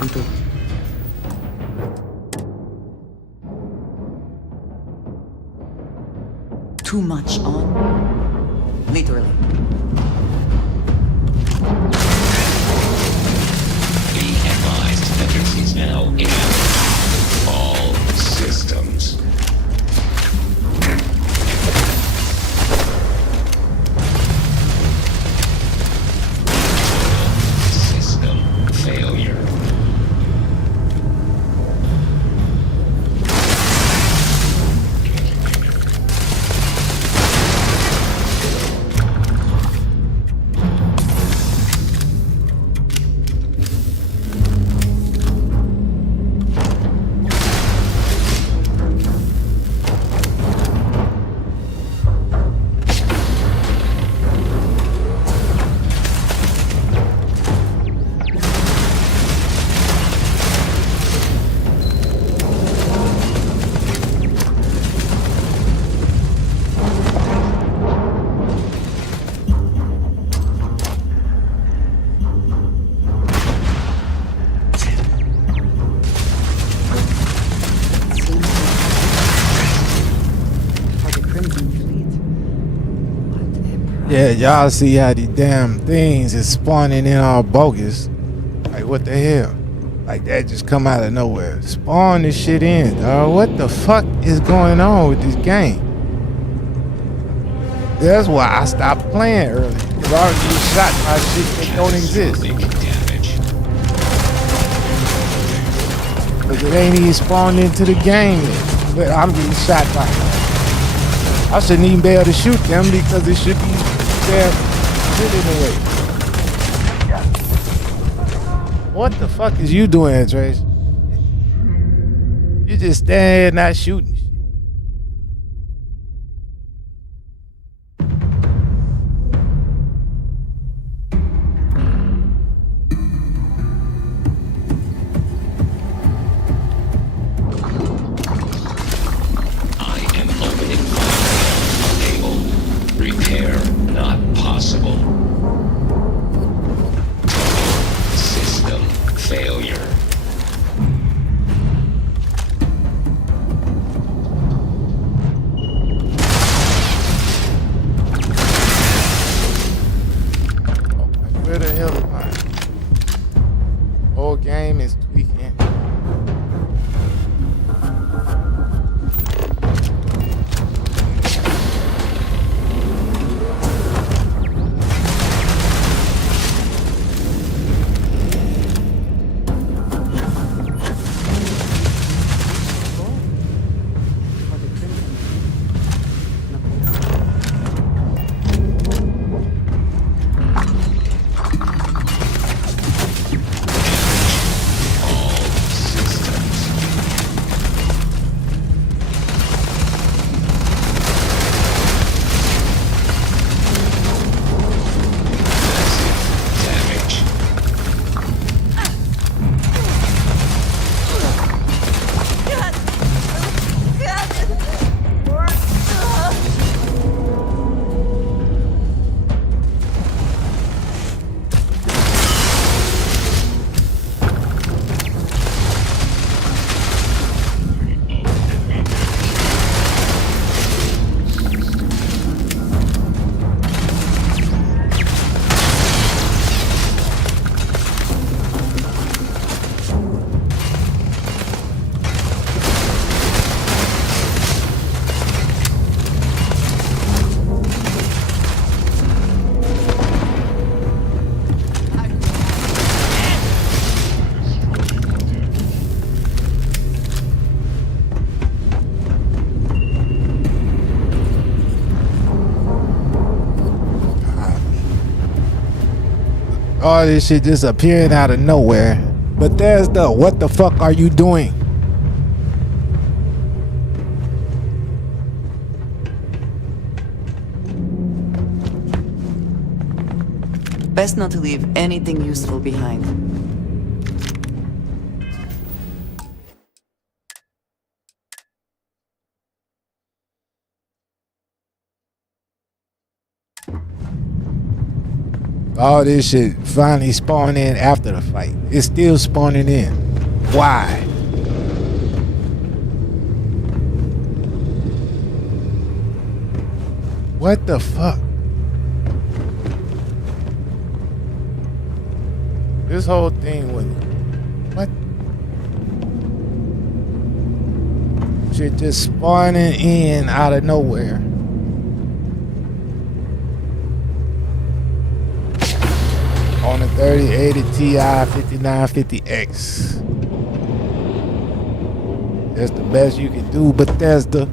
people. Too much on. Literally. Be advised that this is now in all systems. System failure. Yeah, y'all see how these damn things is spawning in all bogus. Like, what the hell? Like, that just come out of nowhere. Spawn this shit in, dog. What the fuck is going on with this game? That's why I stopped playing early. Because I already get shot by shit that don't exist. Because it ain't even spawned into the game yet. But I'm getting shot by it. I shouldn't even be able to shoot them because it should be damn shit in the way. What the fuck is you doing, Trace? You just stand there not shooting. All this shit just appearing out of nowhere. But there's the what the fuck are you doing? Best not to leave anything useful behind. All this shit finally spawned in after the fight. It's still spawning in. Why? What the fuck? This whole thing was what? Shit just spawning in out of nowhere. On the 3080 Ti 5950X. That's the best you can do, Bethesda.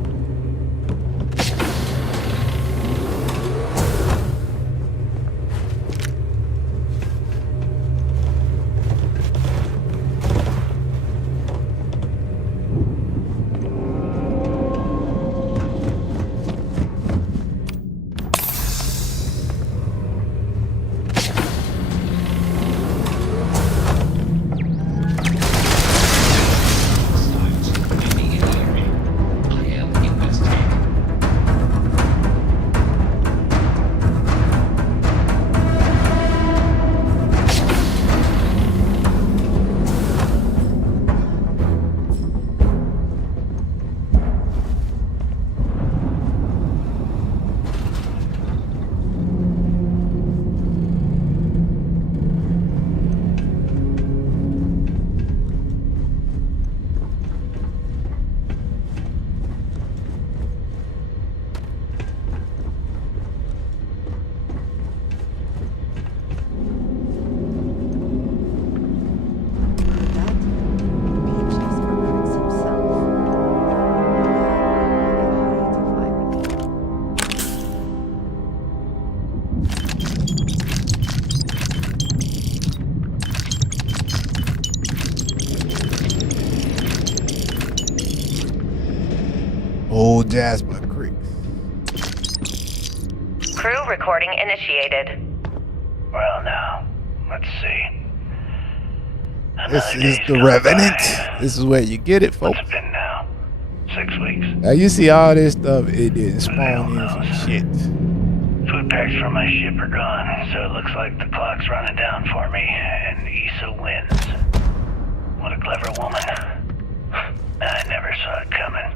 Old Jasper Creek. Crew recording initiated. Well, now, let's see. This is the Revenant. This is where you get it, folks. What's it been now? 6 weeks. Now you see all this stuff, it didn't spawn in for shit. Food packs from my ship are gone, so it looks like the clock's running down for me, and Issa wins. What a clever woman. I never saw it coming.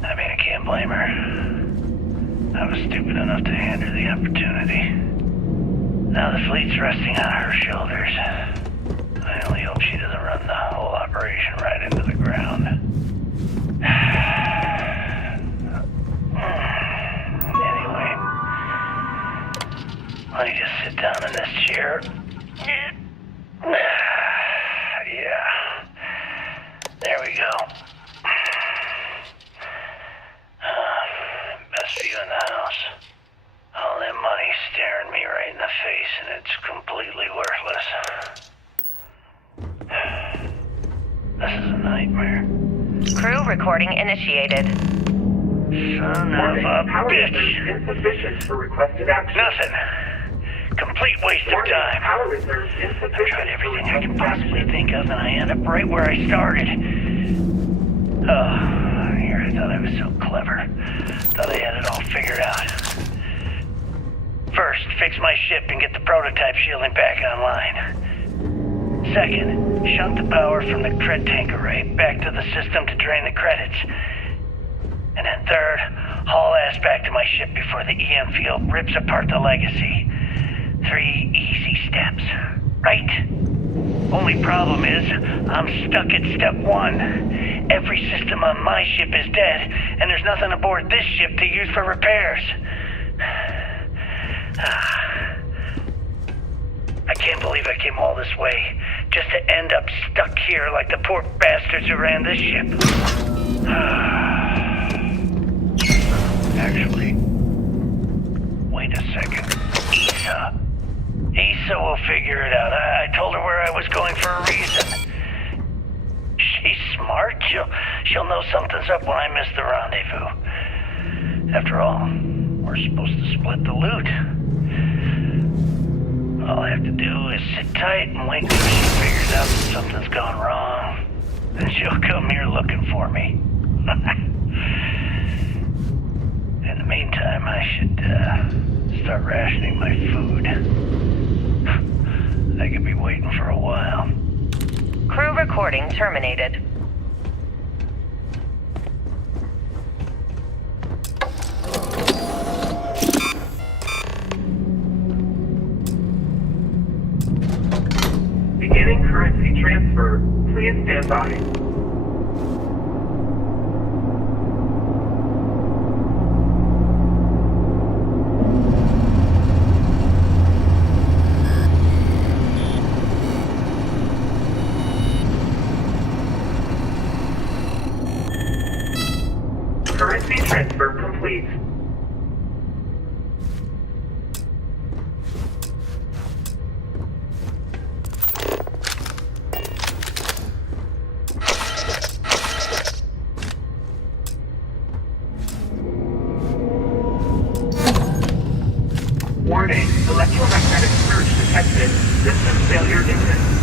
I mean, I can't blame her. I was stupid enough to hand her the opportunity. Now the fleet's resting on her shoulders. I only hope she doesn't run the whole operation right into the ground. Anyway, let me just sit down in this chair. Yeah. There we go. Best view in the house. All that money staring me right in the face, and it's completely worthless. This is a nightmare. Crew recording initiated. Son of a bitch. Insufficient for requested action. Nothing. Complete waste of time. Power reserves insufficient. I tried everything I can possibly think of, and I end up right where I started. Oh, here I thought I was so clever. Thought I had it all figured out. First, fix my ship and get the prototype shielding back online. Second, shunt the power from the cred tank array back to the system to drain the credits. And then third, haul ass back to my ship before the EM field rips apart the legacy. 3 easy steps, right? Only problem is, I'm stuck at step 1. Every system on my ship is dead, and there's nothing aboard this ship to use for repairs. I can't believe I came all this way, just to end up stuck here like the poor bastards who ran this ship. Actually, wait a second. Issa will figure it out. I told her where I was going for a reason. She's smart. She'll know something's up when I miss the rendezvous. After all, we're supposed to split the loot. All I have to do is sit tight and wait until she figures out that something's gone wrong. Then she'll come here looking for me. In the meantime, I should start rationing my food. I could be waiting for a while. Crew recording terminated. Beginning currency transfer. Please stand by. Currency transfer complete. Warning, electromagnetic surge detected. System failure imminent.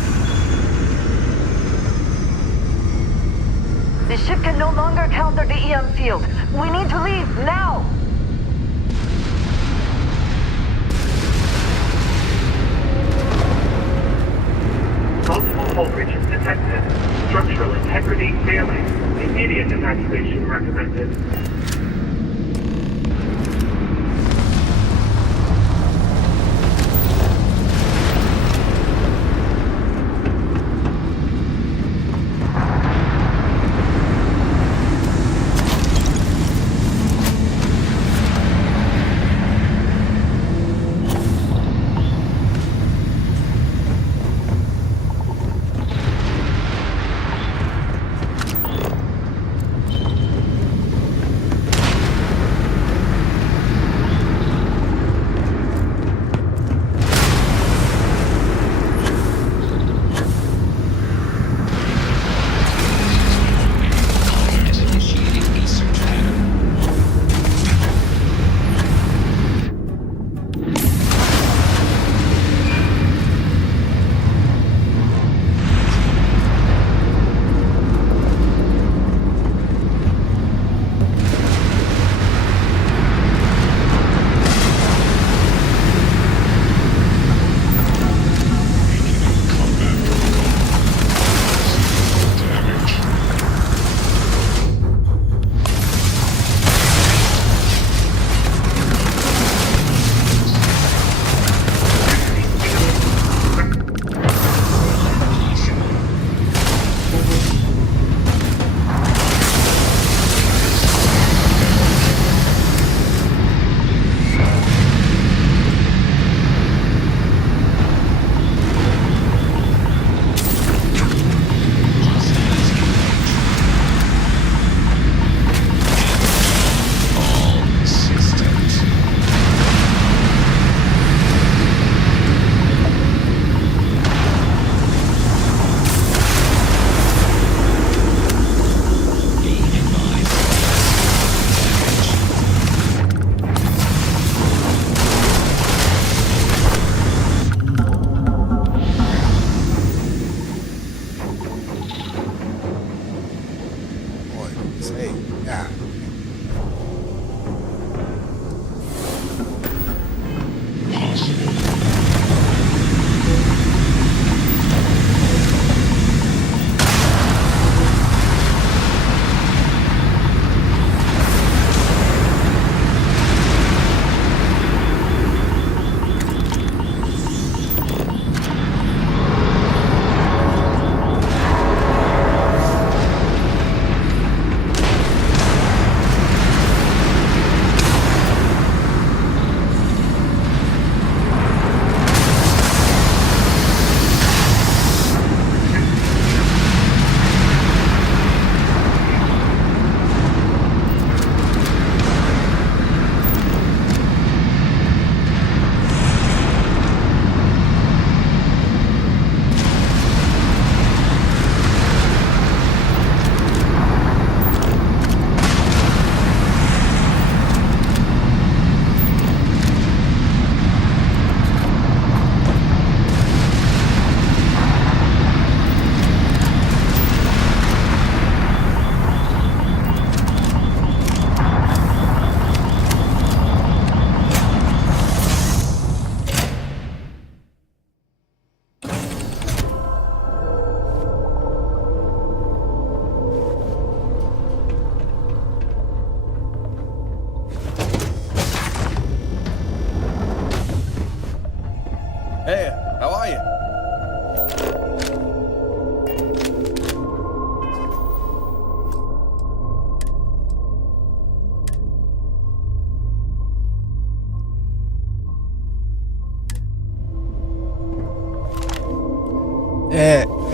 The ship can no longer counter the EM field. We need to leave now! Multiple hull breaches detected. Structural integrity failing. Immediate evacuation recommended.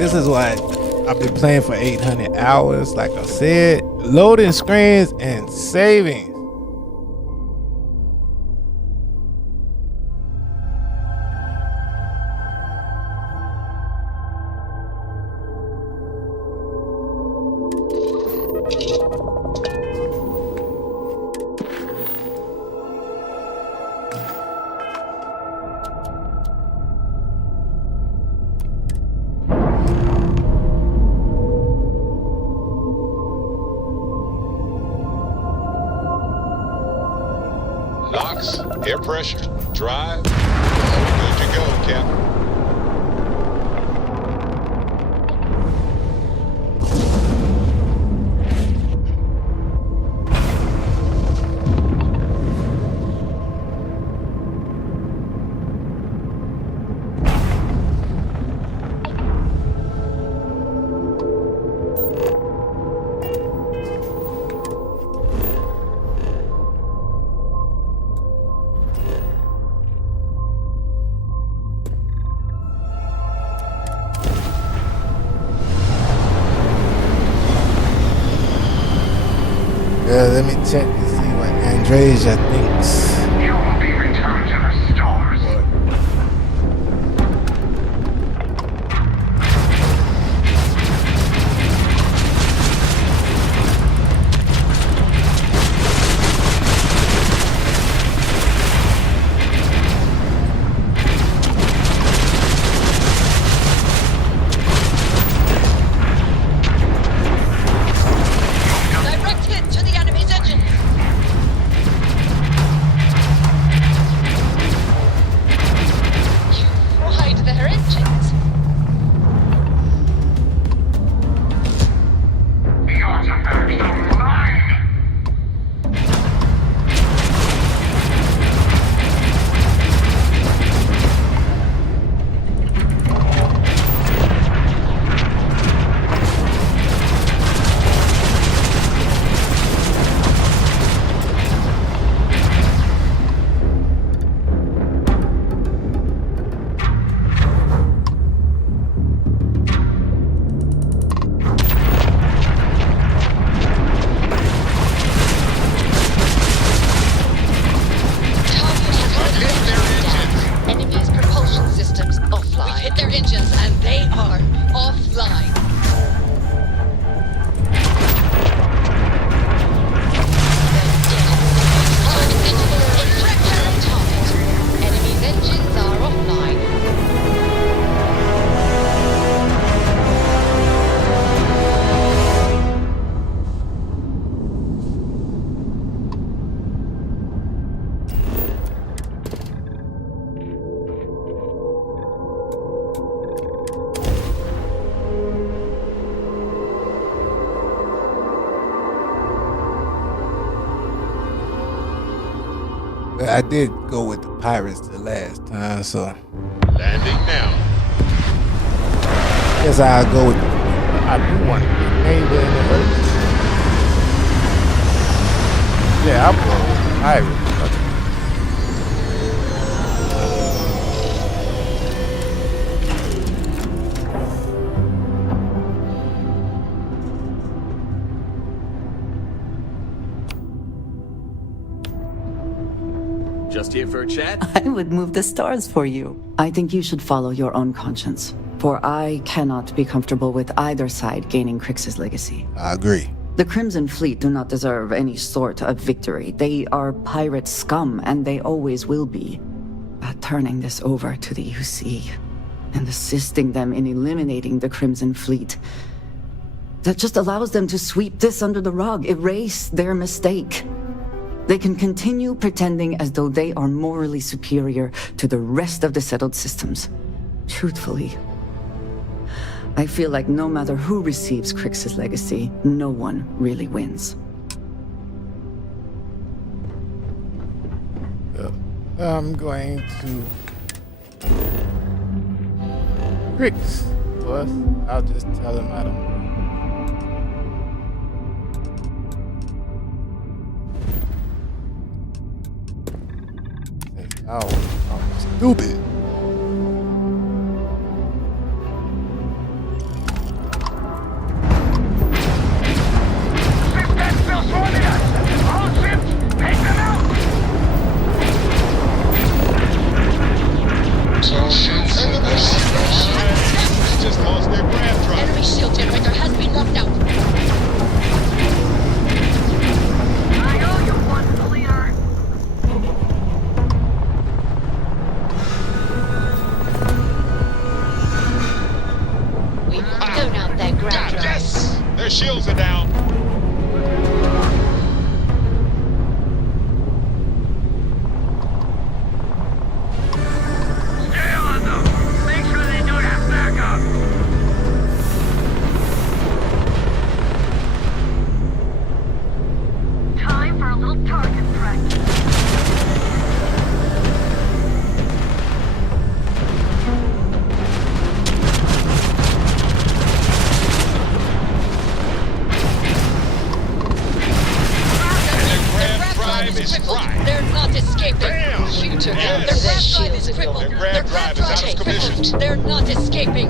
this is what I've been playing for 800 hours. Like I said, loading screens and saving. Locks, air pressure, drive, all good to go, Captain. Let me check to see what Andresia thinks. You will be returned to the stores. Direct hit to the enemy's engine. You fried their engines. The artifacts are mine. Enemy's propulsion systems offline. We've hit their engines and they are offline. Enemy's engines are offline. I did go with the pirates the last time, so Landing now. guess I'll go with I do want to be neighbor in the earth. Yeah, I'm going with the pirates. Fuck it. Just here for a chat? I would move the stars for you. I think you should follow your own conscience, for I cannot be comfortable with either side gaining Crix's legacy. I agree. The Crimson Fleet do not deserve any sort of victory. They are pirate scum, and they always will be. But turning this over to the UC and assisting them in eliminating the Crimson Fleet, that just allows them to sweep this under the rug, erase their mistake. They can continue pretending as though they are morally superior to the rest of the settled systems. Truthfully, I feel like no matter who receives Crix's legacy, no one really wins. I'm going to Crix. Plus, I'll just tell him I don't. Oh, I'm stupid. Hostile target tracked. Is fried. They're not escaping. Bam! You took Yes. out their grab drive is crippled. Their grab drive is out of commission. They're not escaping.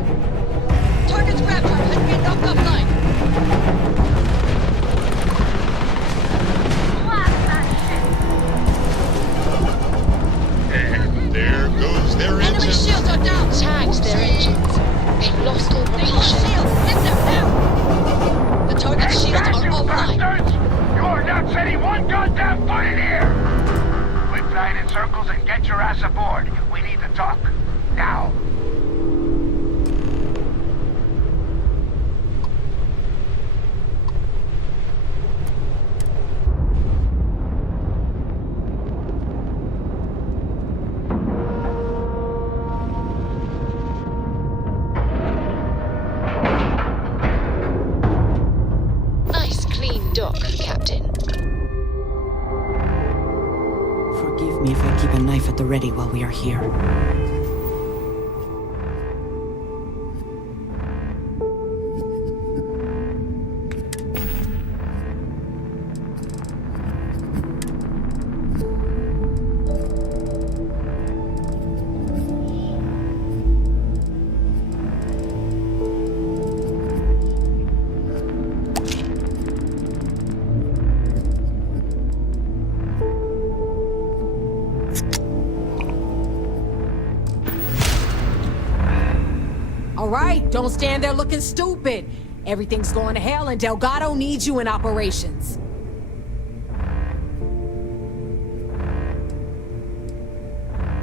Target's grab drive has been knocked offline. Blast that shit! There goes their Enemy engine. shields are down. Tagged their engines. They've lost all They lost propulsion. shields. Hit them now. The target's shields are offline. Bastards! You're not setting one goddamn foot in here! Quit flying in circles and get your ass aboard. We need to talk. Now. Nice clean dock, Captain. Forgive me if I keep a knife at the ready while we are here. All right, don't stand there looking stupid. Everything's going to hell and Delgado needs you in operations.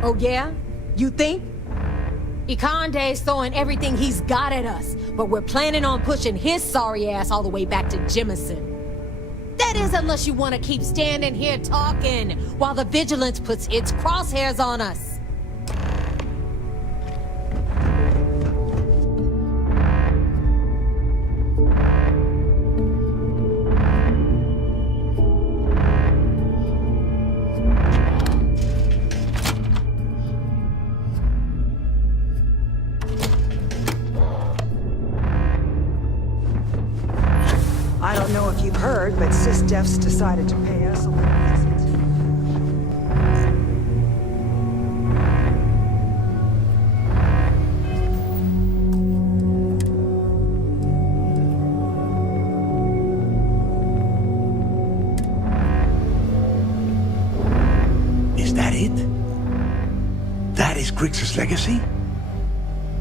Oh yeah? You think? Ikande's throwing everything he's got at us, but we're planning on pushing his sorry ass all the way back to Jemison. That is unless you want to keep standing here talking while the Vigilance puts its crosshairs on us. I don't know if you've heard, but SysDef's decided to pay us a little visit. Is that it? That is Grix's legacy?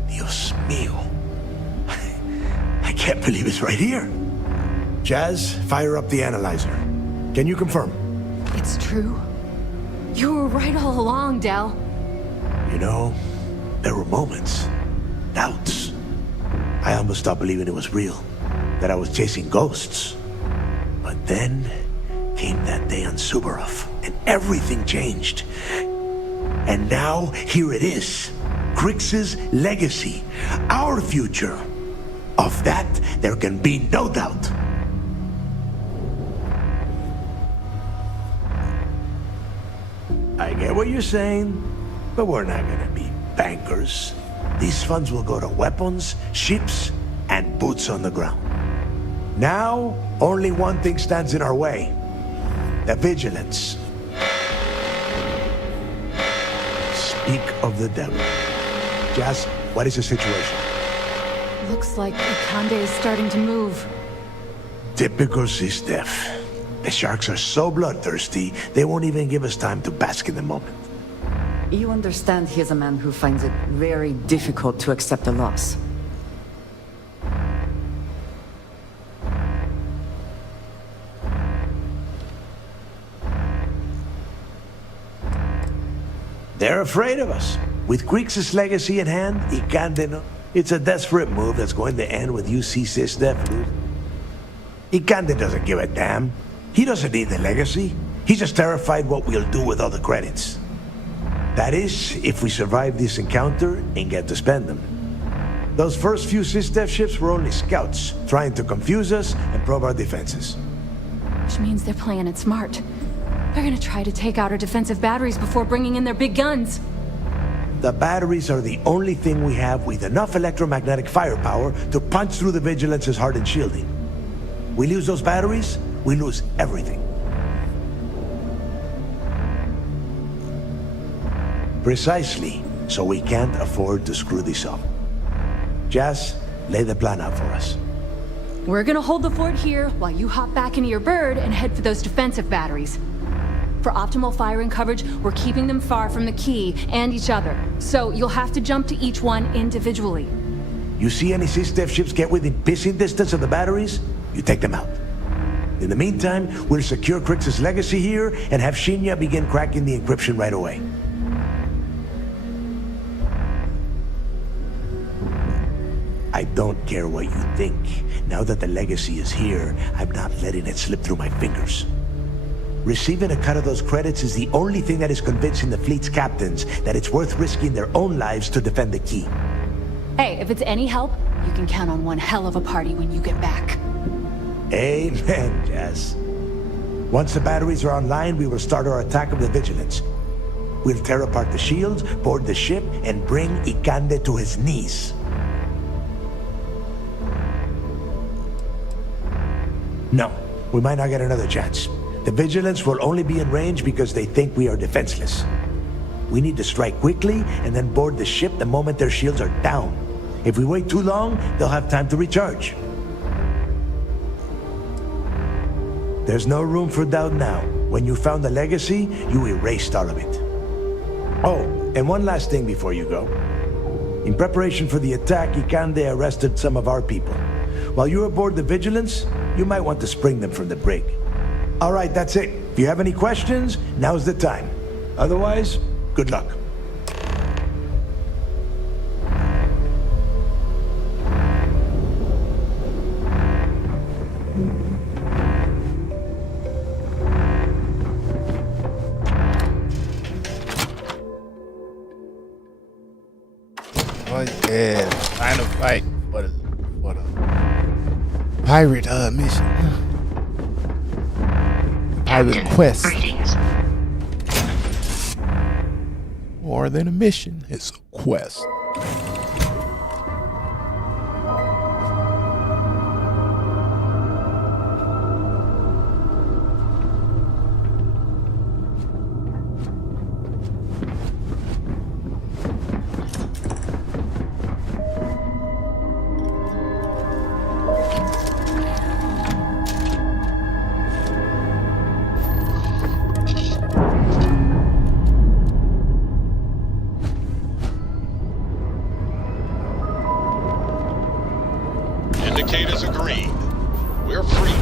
Dios mío. I can't believe it's right here. Jazz, fire up the analyzer. Can you confirm? It's true. You were right all along, Dell. You know, there were moments, doubts. I almost stopped believing it was real, that I was chasing ghosts. But then came that day on Subarov, and everything changed. And now, here it is. Grix's legacy, our future. Of that, there can be no doubt. I get what you're saying, but we're not gonna be bankers. These funds will go to weapons, ships, and boots on the ground. Now, only one thing stands in our way. The Vigilance. Speak of the devil. Jazz, what is the situation? Looks like Ikande is starting to move. Typical SysDef. The sharks are so bloodthirsty, they won't even give us time to bask in the moment. You understand he is a man who finds it very difficult to accept a loss. They're afraid of us. With Grix's legacy in hand, Ikande, it's a desperate move that's going to end with UC SysDef losing. Ikande doesn't give a damn. He doesn't need the legacy. He's just terrified what we'll do with all the credits. That is, if we survive this encounter and get to spend them. Those first few SysDef ships were only scouts, trying to confuse us and probe our defenses. Which means they're playing it smart. They're gonna try to take out our defensive batteries before bringing in their big guns. The batteries are the only thing we have with enough electromagnetic firepower to punch through the Vigilance's hardened shielding. We lose those batteries, we lose everything. Precisely, so we can't afford to screw this up. Jazz, lay the plan out for us. We're gonna hold the fort here while you hop back into your bird and head for those defensive batteries. For optimal firing coverage, we're keeping them far from the key and each other. So you'll have to jump to each one individually. You see any SysDef ships get within pissing distance of the batteries, you take them out. In the meantime, we'll secure Crix's legacy here and have Shinya begin cracking the encryption right away. I don't care what you think. Now that the legacy is here, I'm not letting it slip through my fingers. Receiving a cut of those credits is the only thing that is convincing the fleet's captains that it's worth risking their own lives to defend the key. Hey, if it's any help, you can count on one hell of a party when you get back. Amen, Jess. Once the batteries are online, we will start our attack of the Vigilance. We'll tear apart the shields, board the ship, and bring Ikande to his knees. No, we might not get another chance. The Vigilance will only be in range because they think we are defenseless. We need to strike quickly and then board the ship the moment their shields are down. If we wait too long, they'll have time to recharge. There's no room for doubt now. When you found the legacy, you erased all of it. Oh, and one last thing before you go. In preparation for the attack, Ikande arrested some of our people. While you're aboard the Vigilance, you might want to spring them from the brig. All right, that's it. If you have any questions, now's the time. Otherwise, good luck. Oh yeah, final fight for the pirate mission. Pirate quest. More than a mission, it's a quest. Indicators agreed. We're free.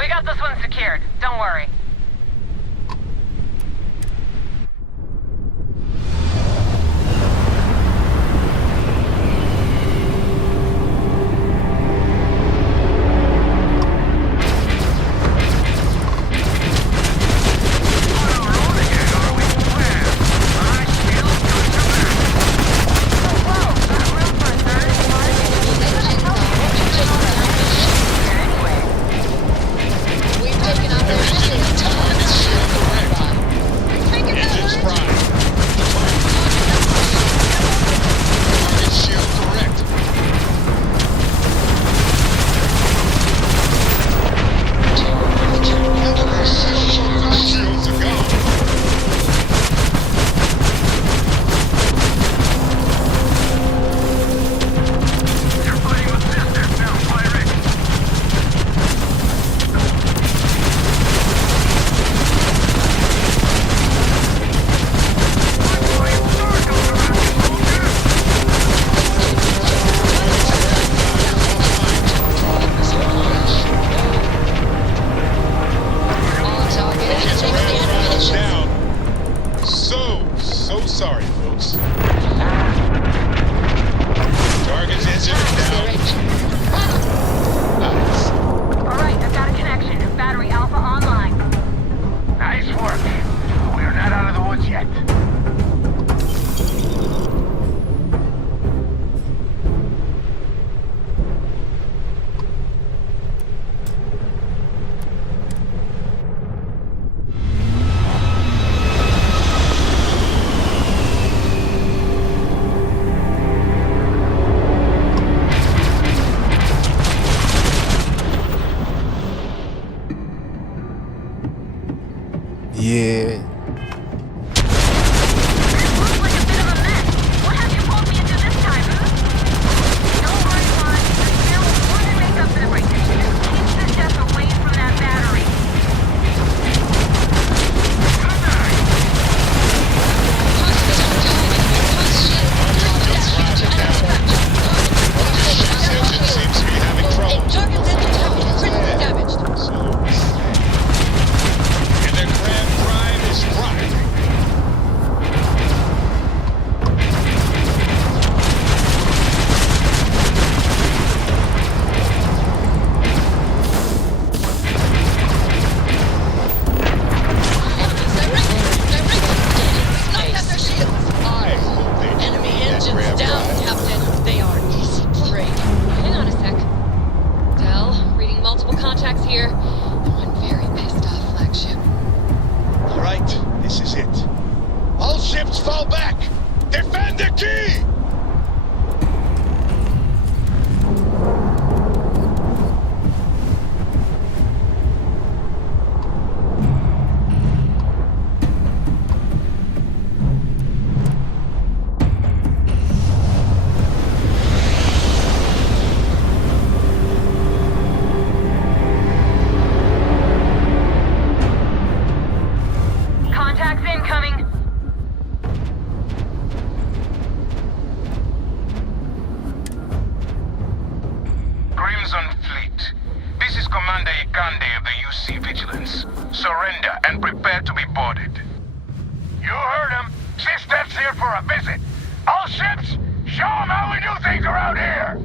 We got this one secured. Don't worry. Yeah. Surrender and prepare to be boarded. You heard him. System's here for a visit. All ships, show them how we do things around here.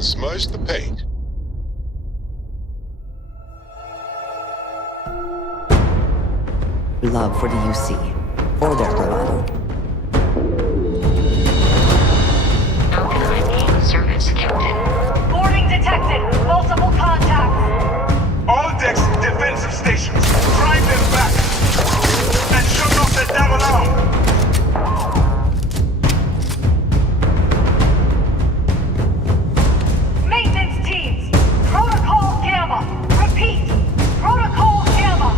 to smudge the paint. Love for the UC. For their bravado. How can I be of service, Captain? Boarding detected. Multiple contacts. All decks, defensive stations. Drive them back. And shut off the damn alarm. Maintenance teams. Protocol Gamma. Repeat. Protocol Gamma.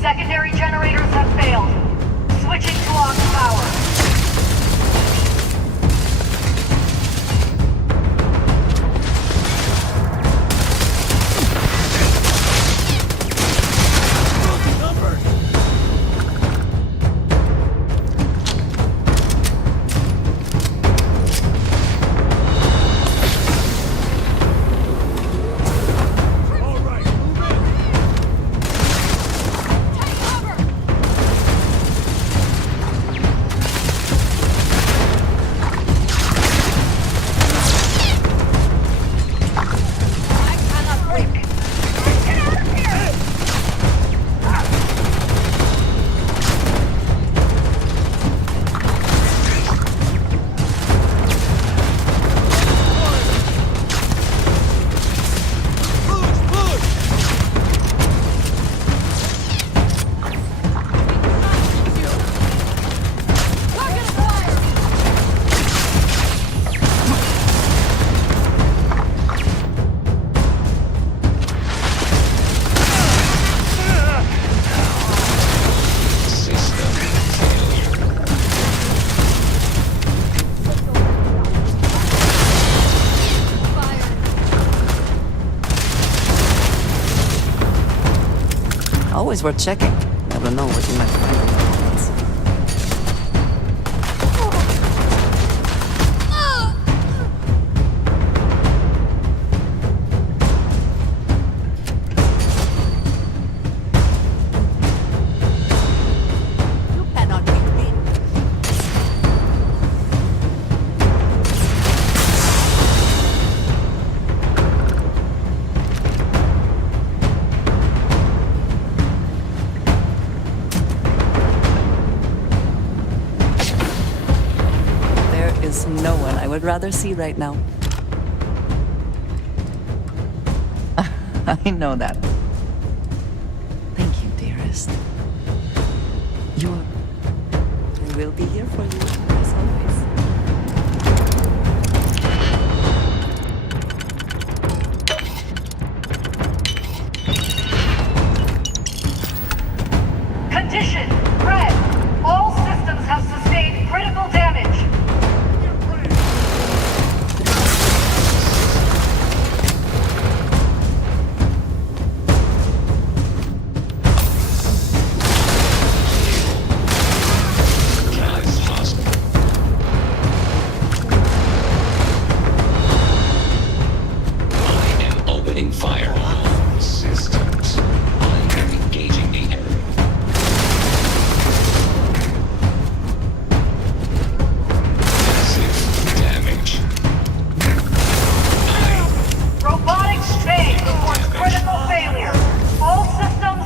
Secondary generators have failed. Switching to aux power. Always worth checking. Never know what you might find in the moments. No one I would rather see right now. I know that. Thank you, dearest. I will be here for you, as always. Condition red. All systems have sustained critical damage. Fire all systems. I am engaging the area. Massive damage. Robotic phase reports critical failure. All systems.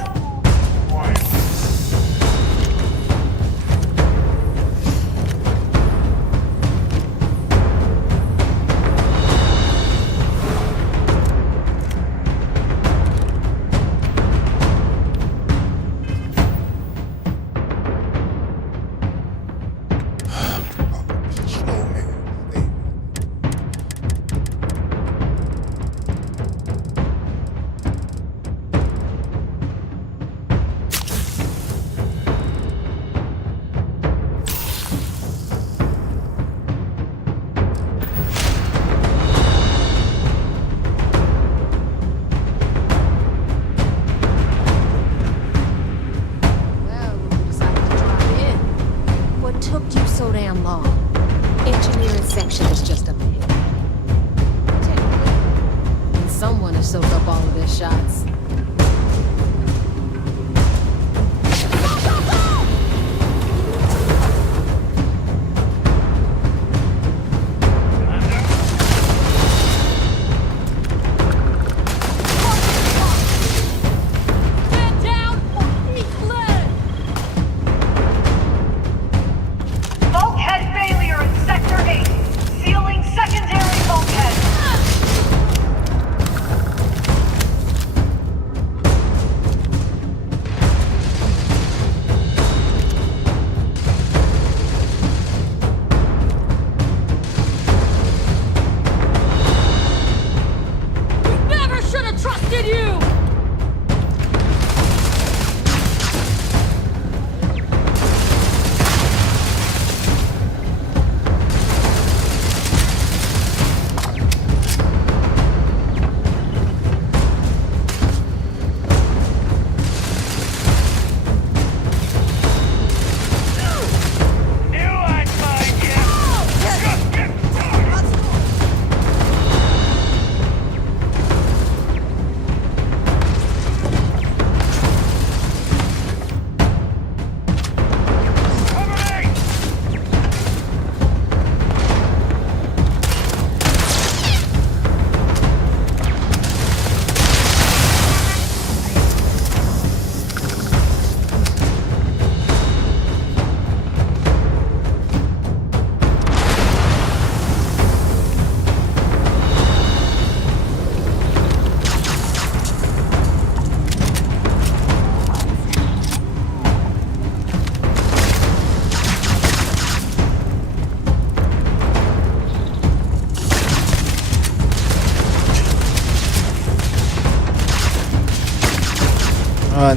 to soak up all of their shots.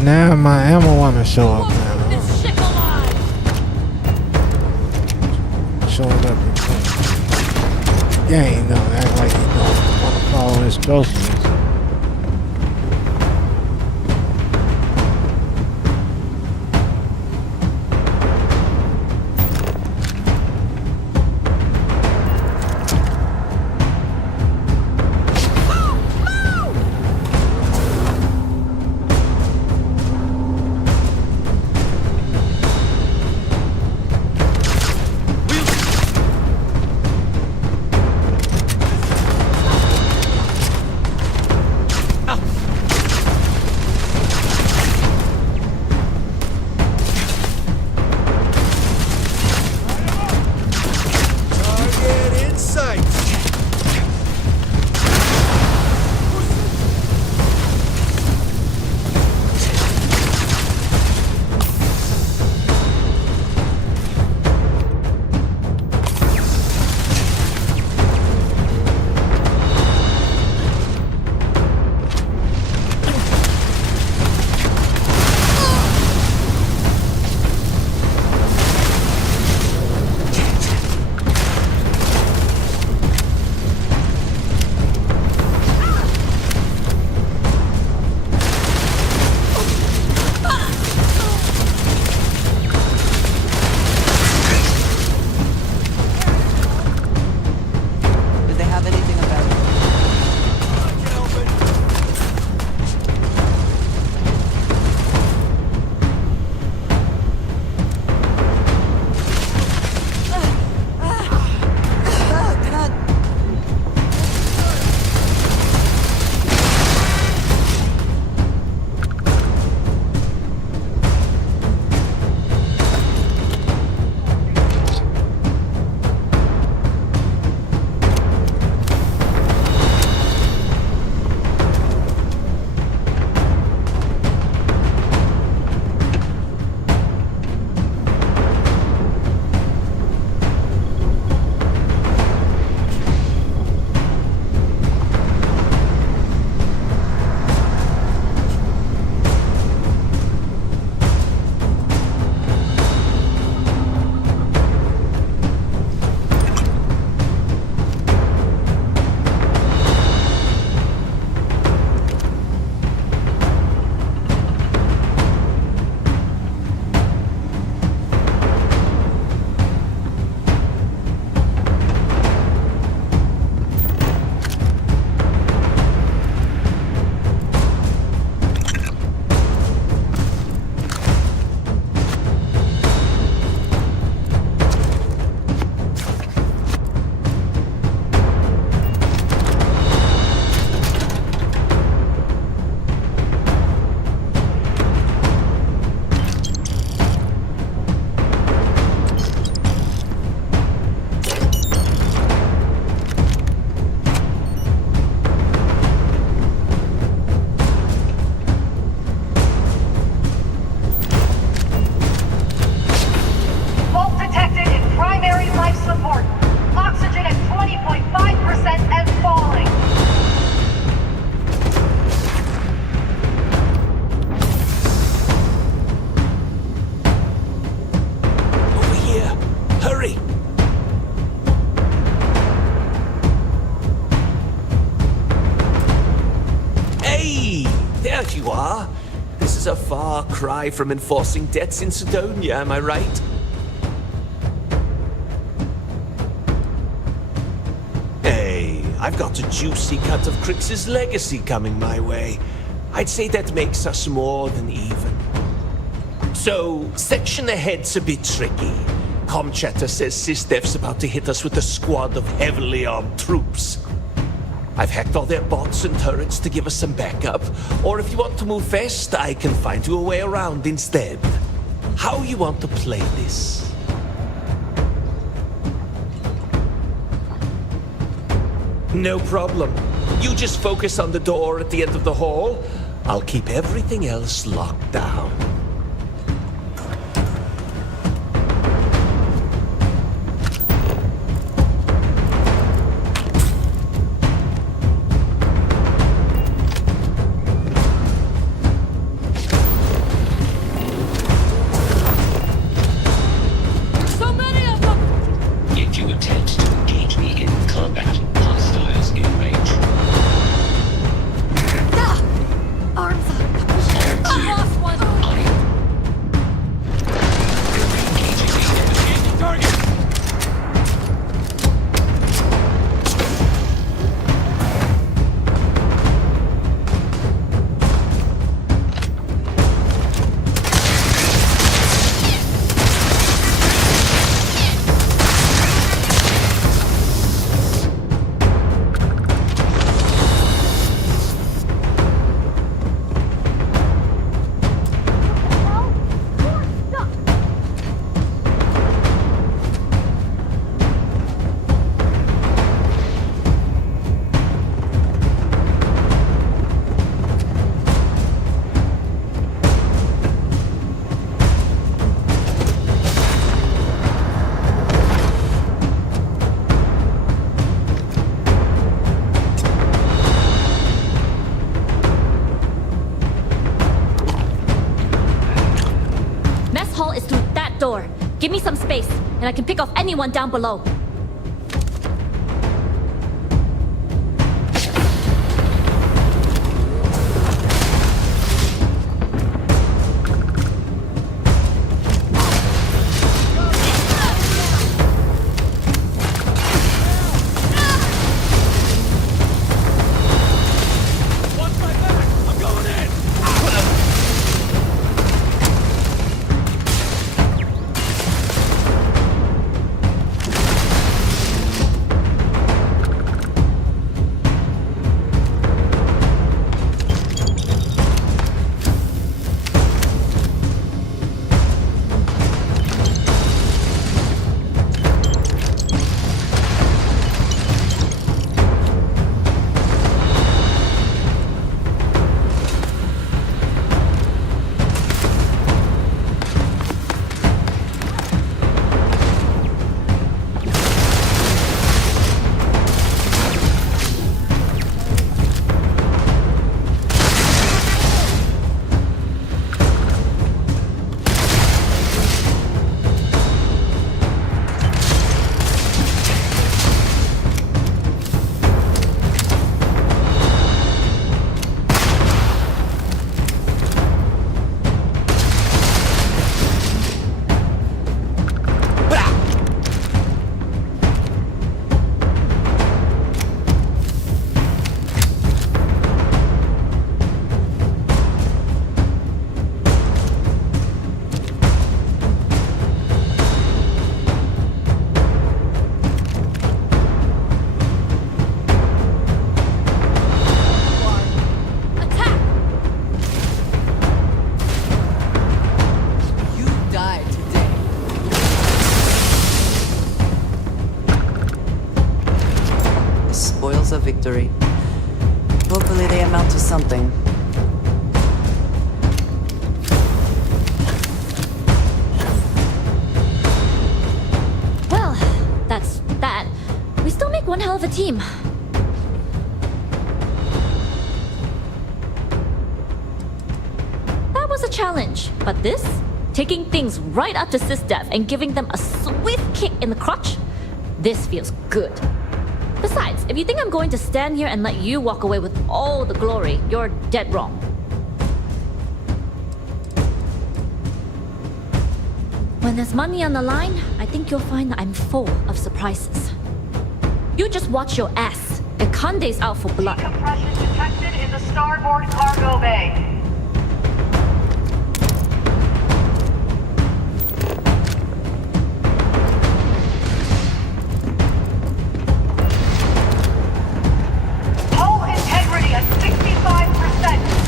Now my ammo wanna show up now. Showing up in game though, act like he don't wanna follow instructions. if you are. This is a far cry from enforcing debts in Sidonia, am I right? Hey, I've got a juicy cut of Crix's legacy coming my way. I'd say that makes us more than even. So, section ahead's a bit tricky. Com chatter says SysDef's about to hit us with a squad of heavily armed troops. I've hacked all their bots and turrets to give us some backup, or if you want to move fast, I can find you a way around instead. How you want to play this? No problem. You just focus on the door at the end of the hall. I'll keep everything else locked down. Give me some space, and I can pick off anyone down below. A victory. Hopefully they amount to something. Well, that's that. We still make one hell of a team. That was a challenge, but this? Taking things right up to SysDef and giving them a swift kick in the crotch? This feels good. Besides, if you think I'm going to stand here and let you walk away with all the glory, you're dead wrong. When there's money on the line, I think you'll find that I'm full of surprises. You just watch your ass. Ikande's out for blood. Decompression detected in the starboard cargo bay. Hull integrity at 65%.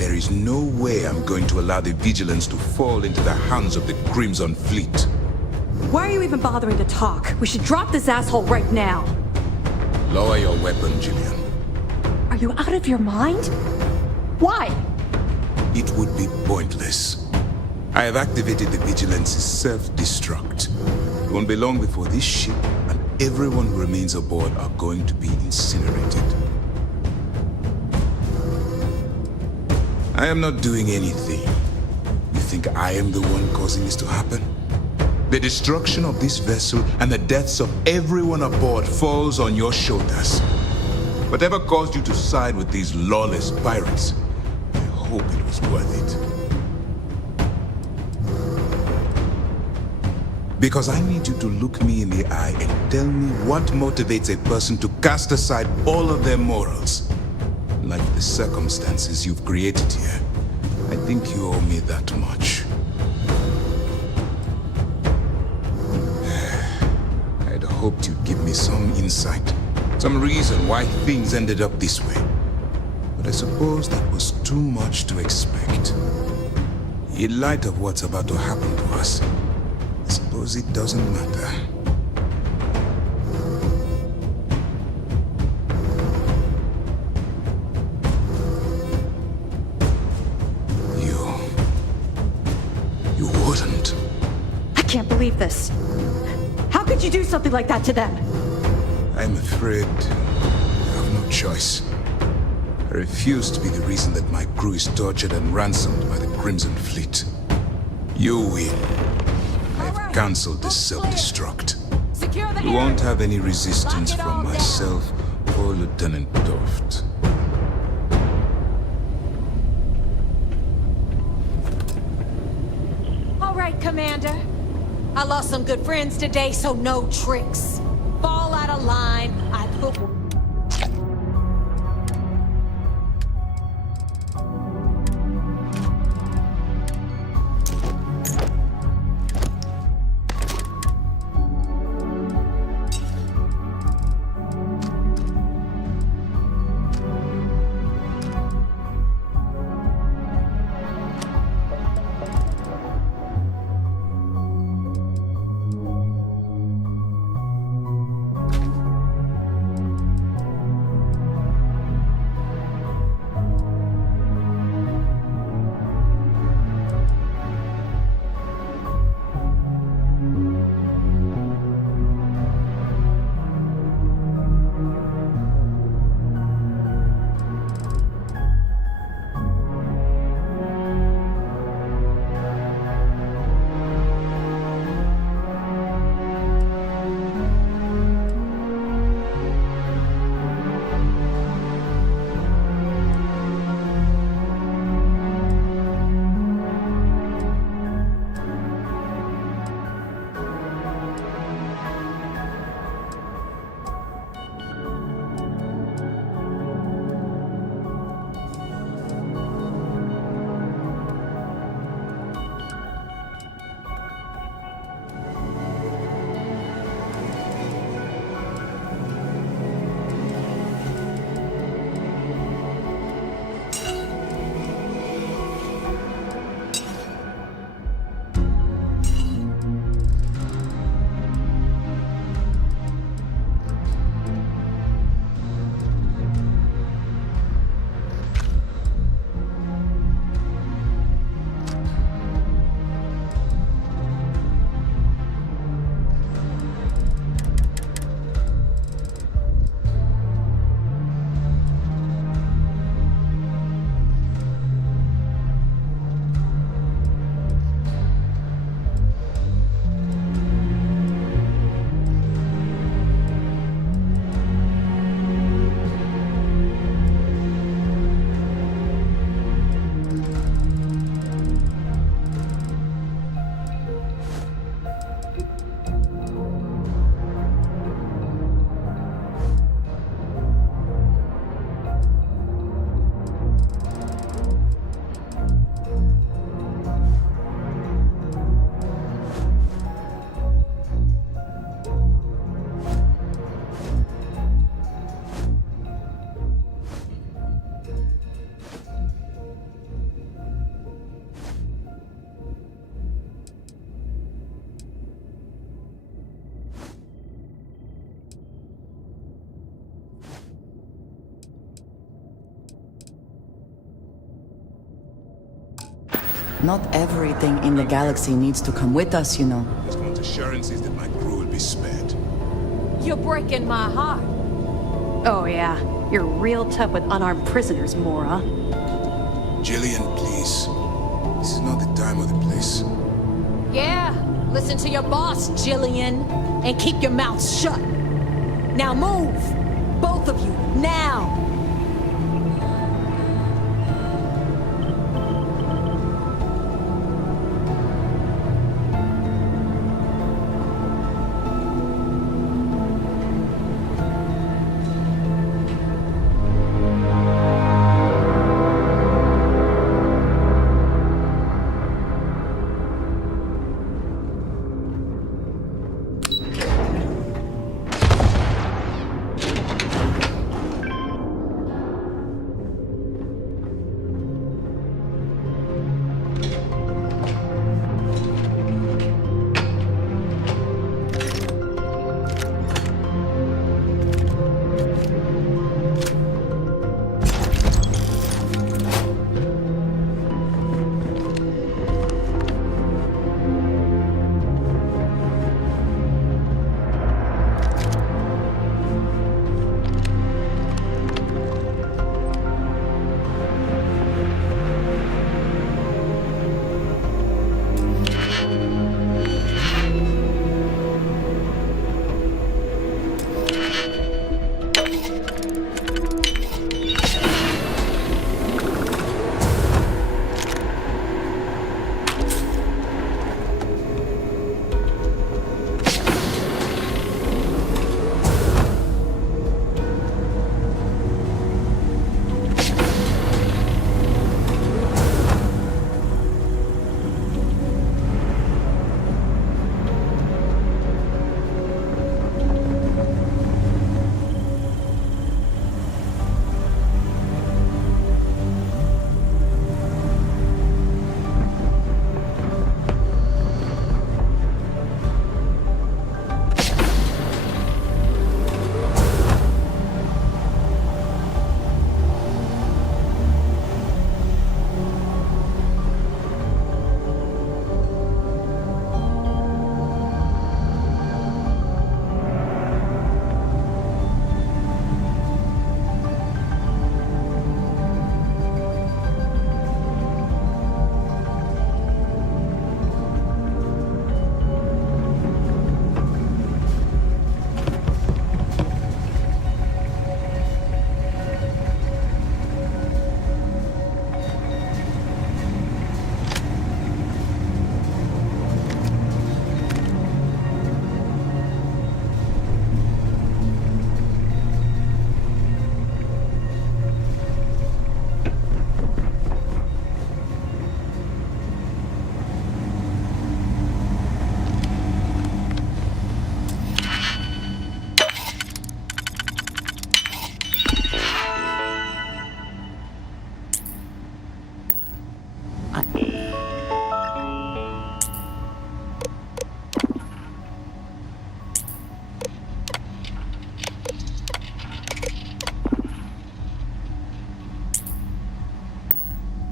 There is no way I'm going to allow the Vigilance to fall into the hands of the Crimson Fleet. Why are you even bothering to talk? We should drop this asshole right now. Lower your weapon, Jillian. Are you out of your mind? Why? It would be pointless. I have activated the Vigilance's self-destruct. It won't be long before this ship and everyone who remains aboard are going to be incinerated. I am not doing anything. You think I am the one causing this to happen? The destruction of this vessel and the deaths of everyone aboard falls on your shoulders. Whatever caused you to side with these lawless pirates, I hope it was worth it. Because I need you to look me in the eye and tell me what motivates a person to cast aside all of their morals. Like the circumstances you've created here, I think you owe me that much. I'd hoped you'd give me some insight, some reason why things ended up this way. But I suppose that was too much to expect. In light of what's about to happen to us, I suppose it doesn't matter. You wouldn't. I can't believe this. How could you do something like that to them? I'm afraid I have no choice. I refuse to be the reason that my crew is tortured and ransomed by the Crimson Fleet. You win. I've cancelled the self-destruct. You won't have any resistance from myself or Lieutenant Toft. All right, Commander. I lost some good friends today, so no tricks. Fall out of line. I put... Not everything in the galaxy needs to come with us, you know. Just want assurances that my crew will be spared. You're breaking my heart. Oh yeah, you're real tough with unarmed prisoners, Mora. Jillian, please. This is not the time or the place. Yeah, listen to your boss, Jillian, and keep your mouth shut. Now move! Both of you, now!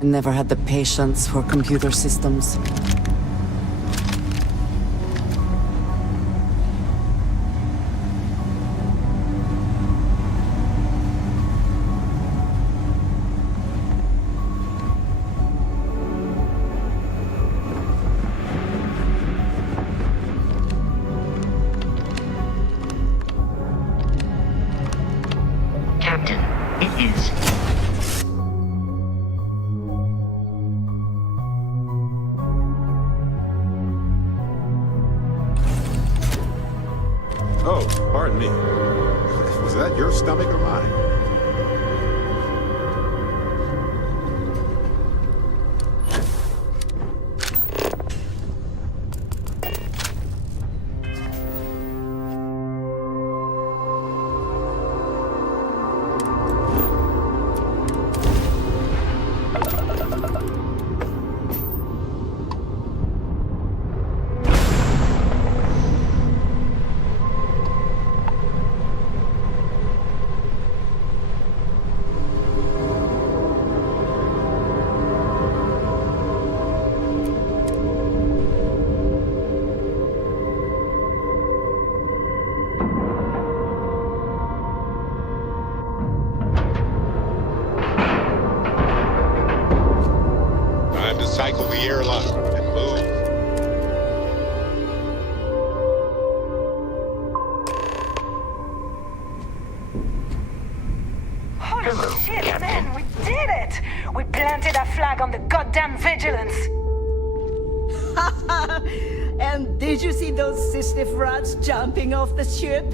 Never had the patience for computer systems. Captain, it is. Oh, pardon me. Was that your stomach or mine? Cycle the airlock and move. Holy shit, man, we did it! We planted a flag on the goddamn vigilance! And did you see those cystic rats jumping off the ship?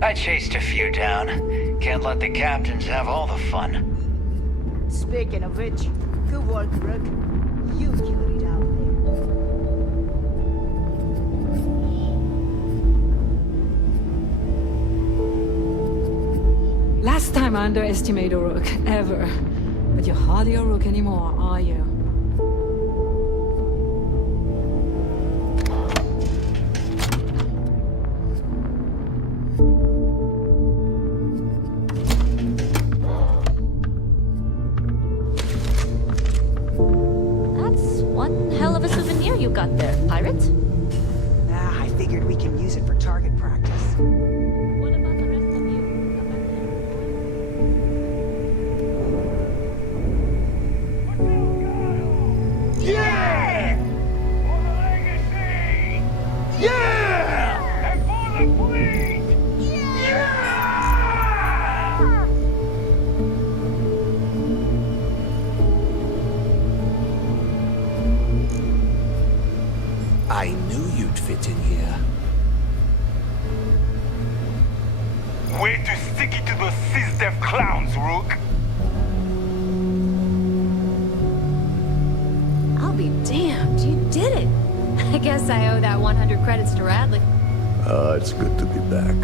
I chased a few down. Can't let the captains have all the fun. Speaking of which, good work, Rook. You killed it out there. Last time I underestimated a rook, ever. But you're hardly a rook anymore, are you? That's one hell of a souvenir you got there, pirate. I figured we can use it for target practice. What about the rest of you? Yeah! For the legacy! Yeah! And for the fleet! Yeah! I knew you'd fit in here. Way to stick it to the SysDev clowns, Rook! I'll be damned, you did it. I guess I owe that 100 credits to Radley. It's good to be back.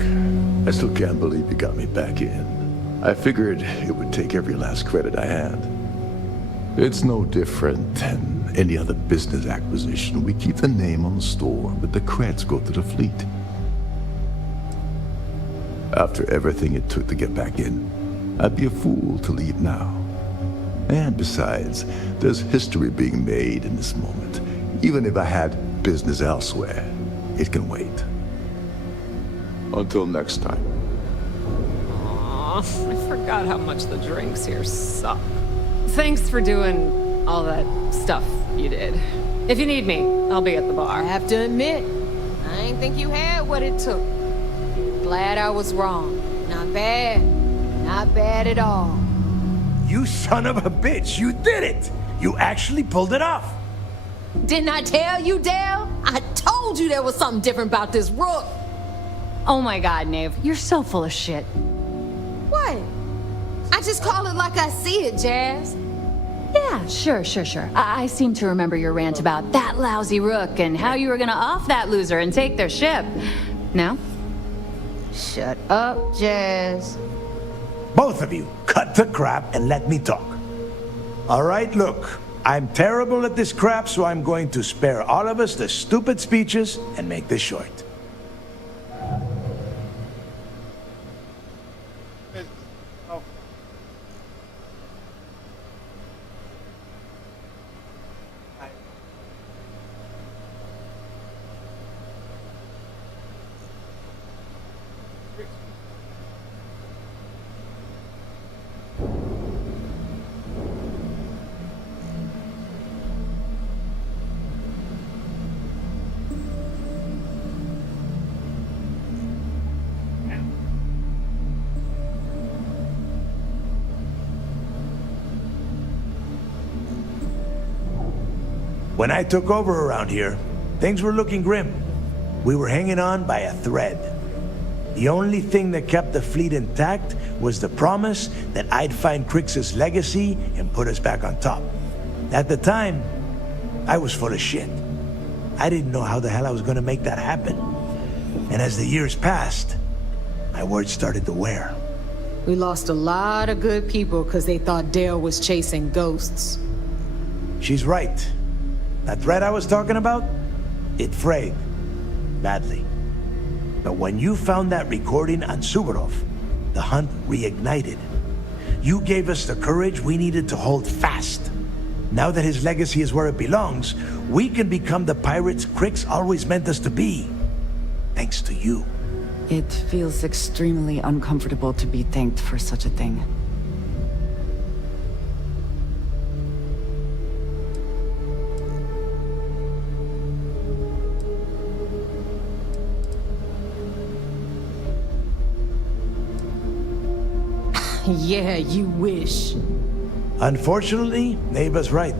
I still can't believe you got me back in. I figured it would take every last credit I had. It's no different than any other business acquisition. We keep the name on the store, but the creds go to the fleet. After everything it took to get back in, I'd be a fool to leave now. And besides, there's history being made in this moment. Even if I had business elsewhere, it can wait. Until next time. Aw, I forgot how much the drinks here suck. Thanks for doing all that stuff you did. If you need me, I'll be at the bar. I have to admit, I ain't think you had what it took. Glad I was wrong. Not bad. Not bad at all. You son of a bitch, you did it! You actually pulled it off! Didn't I tell you, Dell? I told you there was something different about this Rook. Oh my god, Nave, you're so full of shit. What? I just call it like I see it, Jazz. Yeah, sure. I seem to remember your rant about that lousy Rook and how you were gonna off that loser and take their ship. No? Shut up, Jazz. Both of you, cut the crap and let me talk. All right, look, I'm terrible at this crap, so I'm going to spare all of us the stupid speeches and make this short. When I took over around here, things were looking grim. We were hanging on by a thread. The only thing that kept the fleet intact was the promise that I'd find Crix's legacy and put us back on top. At the time, I was full of shit. I didn't know how the hell I was gonna make that happen. And as the years passed, my words started to wear. We lost a lot of good people because they thought Dale was chasing ghosts. She's right. That thread I was talking about, it frayed. Badly. But when you found that recording on Suvorov, the hunt reignited. You gave us the courage we needed to hold fast. Now that his legacy is where it belongs, we can become the pirates Crix always meant us to be. Thanks to you. It feels extremely uncomfortable to be thanked for such a thing. Yeah, you wish. Unfortunately, Neva's right.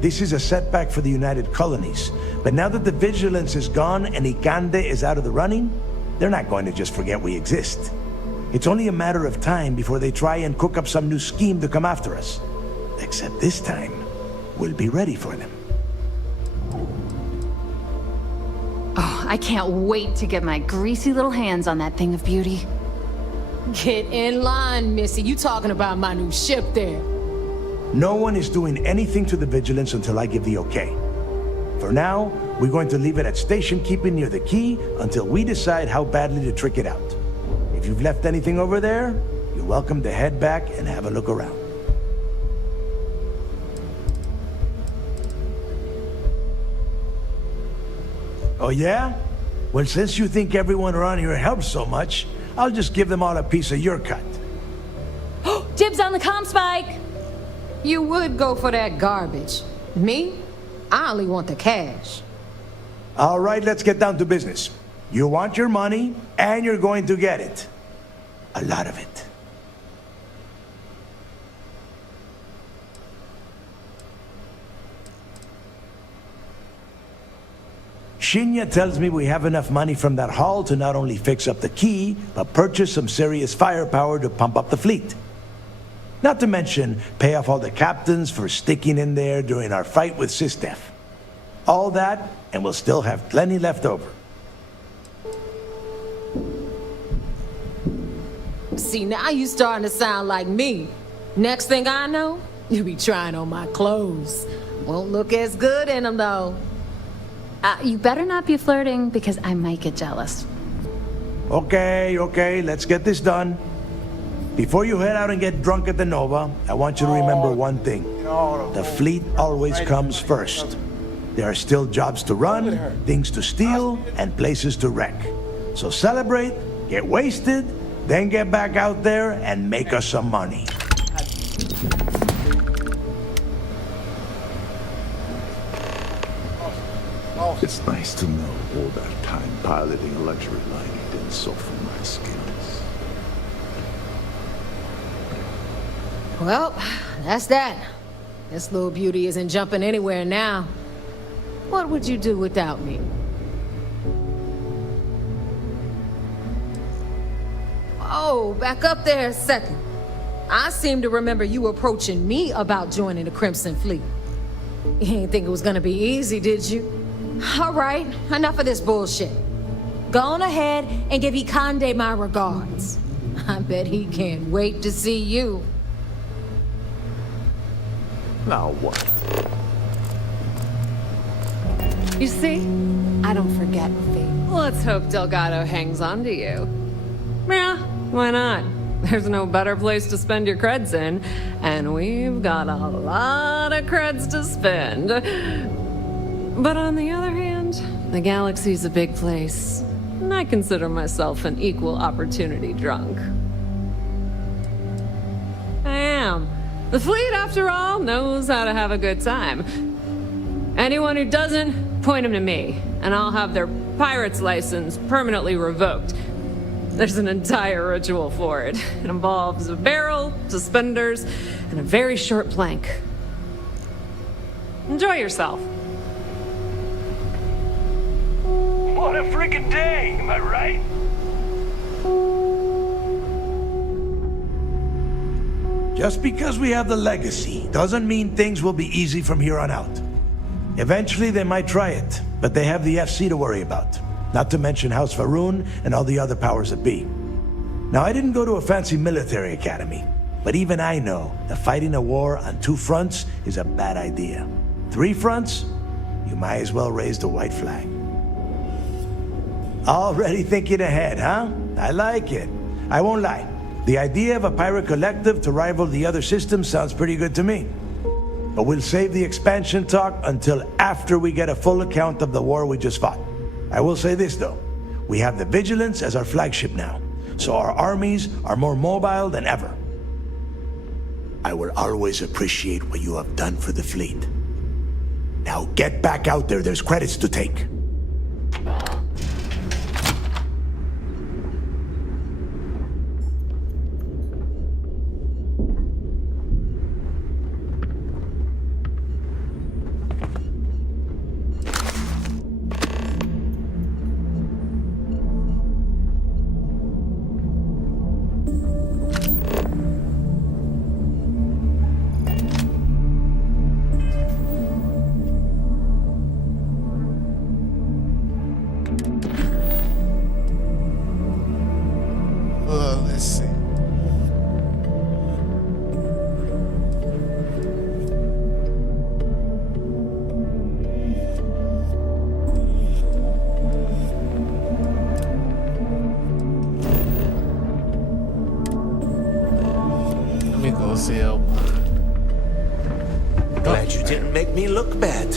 This is a setback for the United Colonies. But now that the vigilance is gone and Ikande is out of the running, they're not going to just forget we exist. It's only a matter of time before they try and cook up some new scheme to come after us. Except this time, we'll be ready for them. Oh, I can't wait to get my greasy little hands on that thing of beauty. Get in line, Missy. You talking about my new ship there. No one is doing anything to the vigilance until I give the okay. For now, we're going to leave it at station keeping near the key until we decide how badly to trick it out. If you've left anything over there, you're welcome to head back and have a look around. Oh yeah? Well, since you think everyone around here helps so much, I'll just give them all a piece of your cut. Dibs on the comm spike! You would go for that garbage. Me? I only want the cash. All right, let's get down to business. You want your money, and you're going to get it. A lot of it. Shinya tells me we have enough money from that haul to not only fix up the key, but purchase some serious firepower to pump up the fleet. Not to mention, pay off all the captains for sticking in there during our fight with SysDef. All that, and we'll still have plenty left over. See, now you starting to sound like me. Next thing I know, you'll be trying on my clothes. Won't look as good in them, though. You better not be flirting, because I might get jealous. Okay, let's get this done. Before you head out and get drunk at the Nova, I want you to remember one thing. The fleet always comes first. There are still jobs to run, things to steal, and places to wreck. So celebrate, get wasted, then get back out there and make us some money. It's nice to know all that time piloting a luxury liner didn't soften my skins. Well, that's that. This little beauty isn't jumping anywhere now. What would you do without me? Oh, back up there a second. I seem to remember you approaching me about joining the Crimson Fleet. You didn't think it was gonna be easy, did you? All right, enough of this bullshit. Go on ahead and give Ikande my regards. I bet he can't wait to see you. Now what? You see? I don't forget things. Let's hope Delgado hangs on to you. Yeah, why not? There's no better place to spend your creds in, and we've got a lot of creds to spend. But on the other hand, the galaxy's a big place, and I consider myself an equal opportunity drunk. I am. The fleet, after all, knows how to have a good time. Anyone who doesn't, point them to me, and I'll have their pirate's license permanently revoked. There's an entire ritual for it. It involves a barrel, suspenders, and a very short plank. Enjoy yourself. What a freaking day, am I right? Just because we have the legacy doesn't mean things will be easy from here on out. Eventually they might try it, but they have the FC to worry about. Not to mention House Varun and all the other powers that be. Now, I didn't go to a fancy military academy, but even I know that fighting a war on 2 fronts is a bad idea. 3 fronts? You might as well raise the white flag. Already thinking ahead, huh? I like it. I won't lie. The idea of a pirate collective to rival the other systems sounds pretty good to me. But we'll save the expansion talk until after we get a full account of the war we just fought. I will say this, though. We have the Vigilance as our flagship now, so our armies are more mobile than ever. I will always appreciate what you have done for the fleet. Now get back out there, there's credits to take. sell. Glad you didn't make me look bad.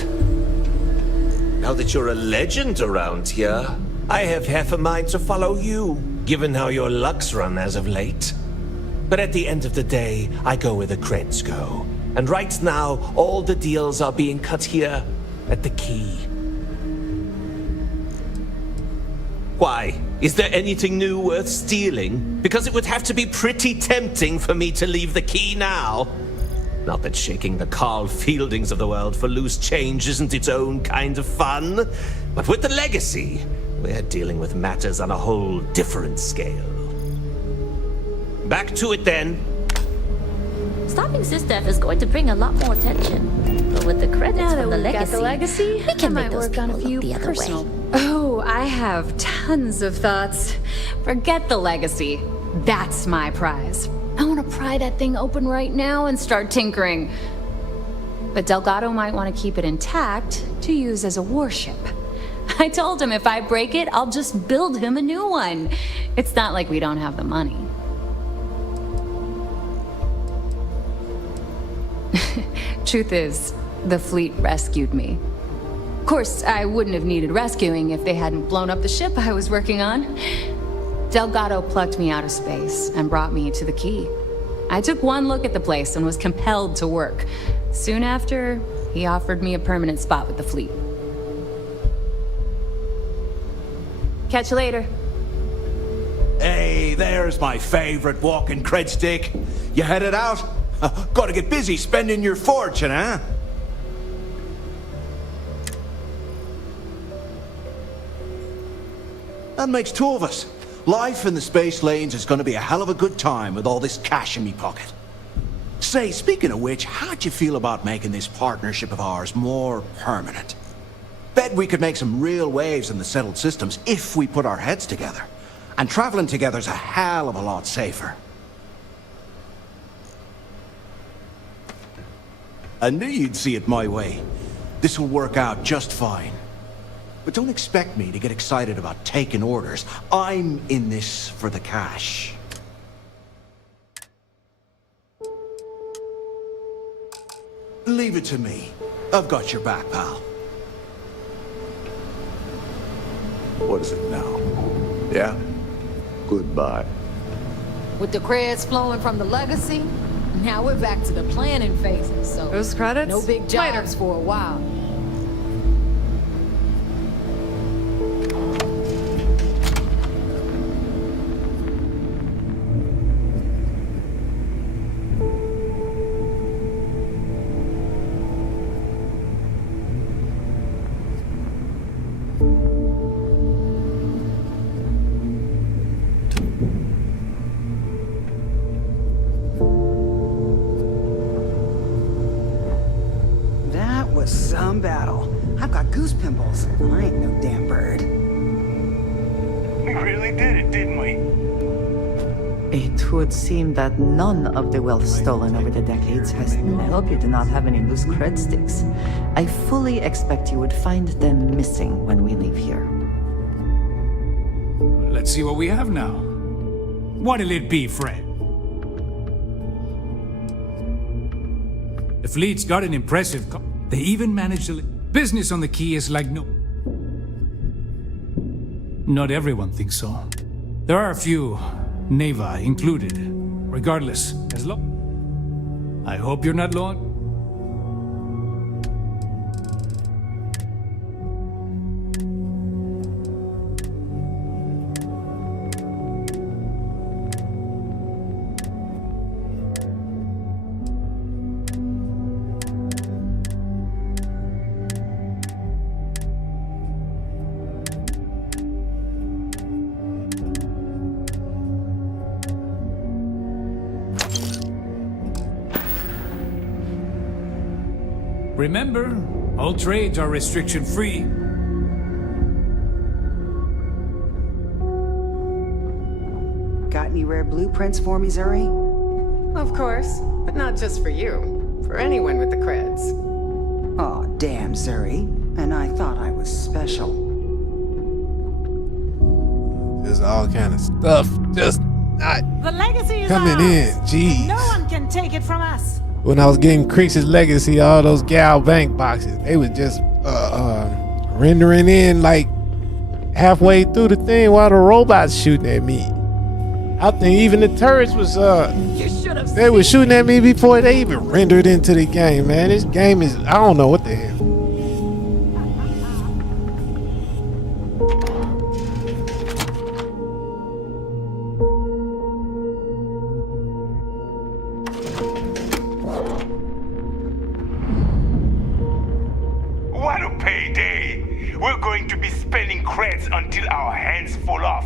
Now that you're a legend around here, I have half a mind to follow you, given how your luck's run as of late. But at the end of the day, I go where the creds go. And right now, all the deals are being cut here at the key. Why? Is there anything new worth stealing? Because it would have to be pretty tempting for me to leave the key now. Not that shaking the Carl Fieldings of the world for loose change isn't its own kind of fun. But with the legacy, we're dealing with matters on a whole different scale. Back to it then. Stopping SysDev is going to bring a lot more attention. But with the credits Now that from the we've got legacy, the legacy, we can I make might those work on a people few look the other personal. way. Oh, I have tons of thoughts. Forget the legacy. That's my prize. I want to pry that thing open right now and start tinkering. But Delgado might want to keep it intact to use as a warship. I told him if I break it, I'll just build him a new one. It's not like we don't have the money. Truth is, the fleet rescued me. Of course, I wouldn't have needed rescuing if they hadn't blown up the ship I was working on. Delgado plucked me out of space and brought me to the key. I took one look at the place and was compelled to work. Soon after, he offered me a permanent spot with the fleet. Catch you later. Hey, there's my favorite walking cred stick. You headed out? Gotta get busy spending your fortune, huh? That makes two of us. Life in the space lanes is gonna be a hell of a good time with all this cash in me pocket. Say, speaking of which, how'd you feel about making this partnership of ours more permanent? Bet we could make some real waves in the settled systems if we put our heads together. And traveling together's a hell of a lot safer. I knew you'd see it my way. This will work out just fine. But don't expect me to get excited about taking orders. I'm in this for the cash. Leave it to me. I've got your back, pal. What is it now? Yeah? Goodbye. With the creds flowing from the legacy, now we're back to the planning phases, so... Those credits? No big jobs for a while. Some battle. I've got goose pimples. I ain't no damn bird. We really did it, didn't we? It would seem that none of the wealth stolen over the decades has helped you to not have any loose cred sticks. I fully expect you would find them missing when we leave here. Let's see what we have now. What'll it be, Fred? The fleet's got an impressive... They even managed to... Business on the key is like no... Not everyone thinks so. There are a few, Neva included. Regardless, as long... I hope you're not low. Remember, all trades are restriction-free. Got any rare blueprints for me, Zuri? Of course, but not just for you. For anyone with the creds. Aw, damn, Zuri. And I thought I was special. There's all kind of stuff just not The legacy is coming ours. in. Jeez. No one can take it from us. When I was getting Crease's Legacy, all those Gal Bank boxes, they was just rendering in like halfway through the thing while the robots shooting at me. I think even the turrets was they were shooting at me before they even rendered into the game, man. This game is, I don't know what the hell. What a payday! We're going to be spending creds until our hands fall off.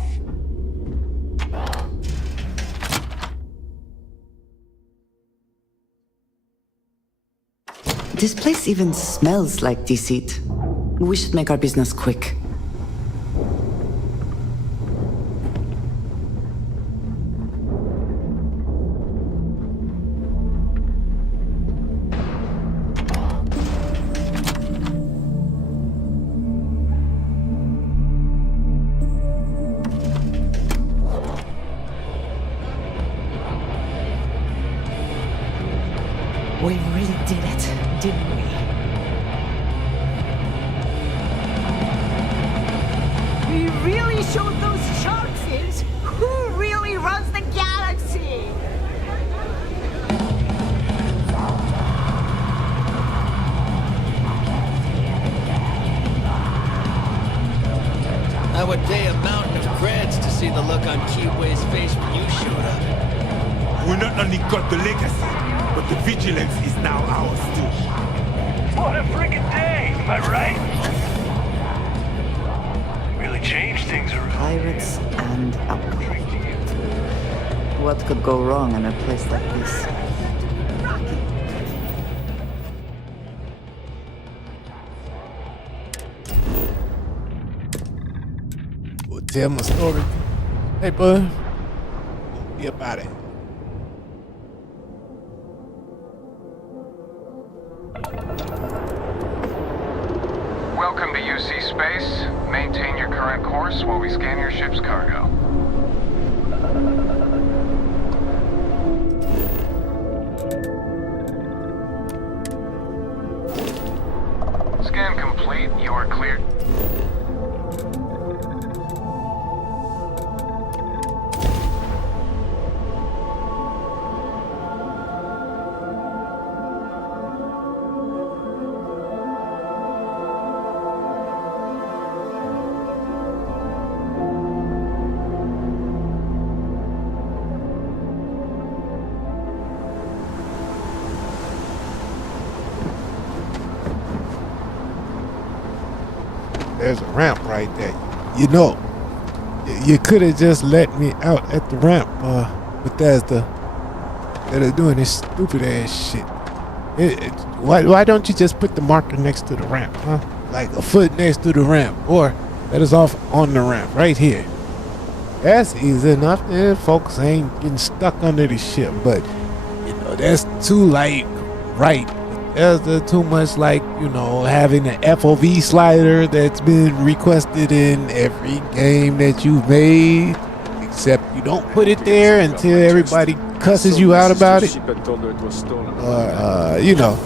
This place even smells like deceit. We should make our business quick. We really did it, didn't we? We really showed those chances. Who really runs the galaxy? I would pay a mountain of creds to see the look on Kiwi's face when you showed up. We not only got the legacy, but the vigilance is now ours too. What a friggin' day, am I right? Really changed things around. Pirates and alcohol. What could go wrong in a place like this? We'll tell my story. Hey, bud. Be about it. Welcome to UC Space. Maintain your current course while we scan your ship's cargo. Scan complete. You are cleared. There's a ramp right there. You know, you could have just let me out at the ramp, Bethesda. That are doing this stupid ass shit. Why don't you just put the marker next to the ramp, huh? Like a foot next to the ramp, or let us off on the ramp right here. That's easy enough. Then folks ain't getting stuck under the ship, but you know that's too like right. There's too much like, you know, having an FOV slider that's been requested in every game that you've made, except you don't put it there until everybody cusses you out about it. Or, you know,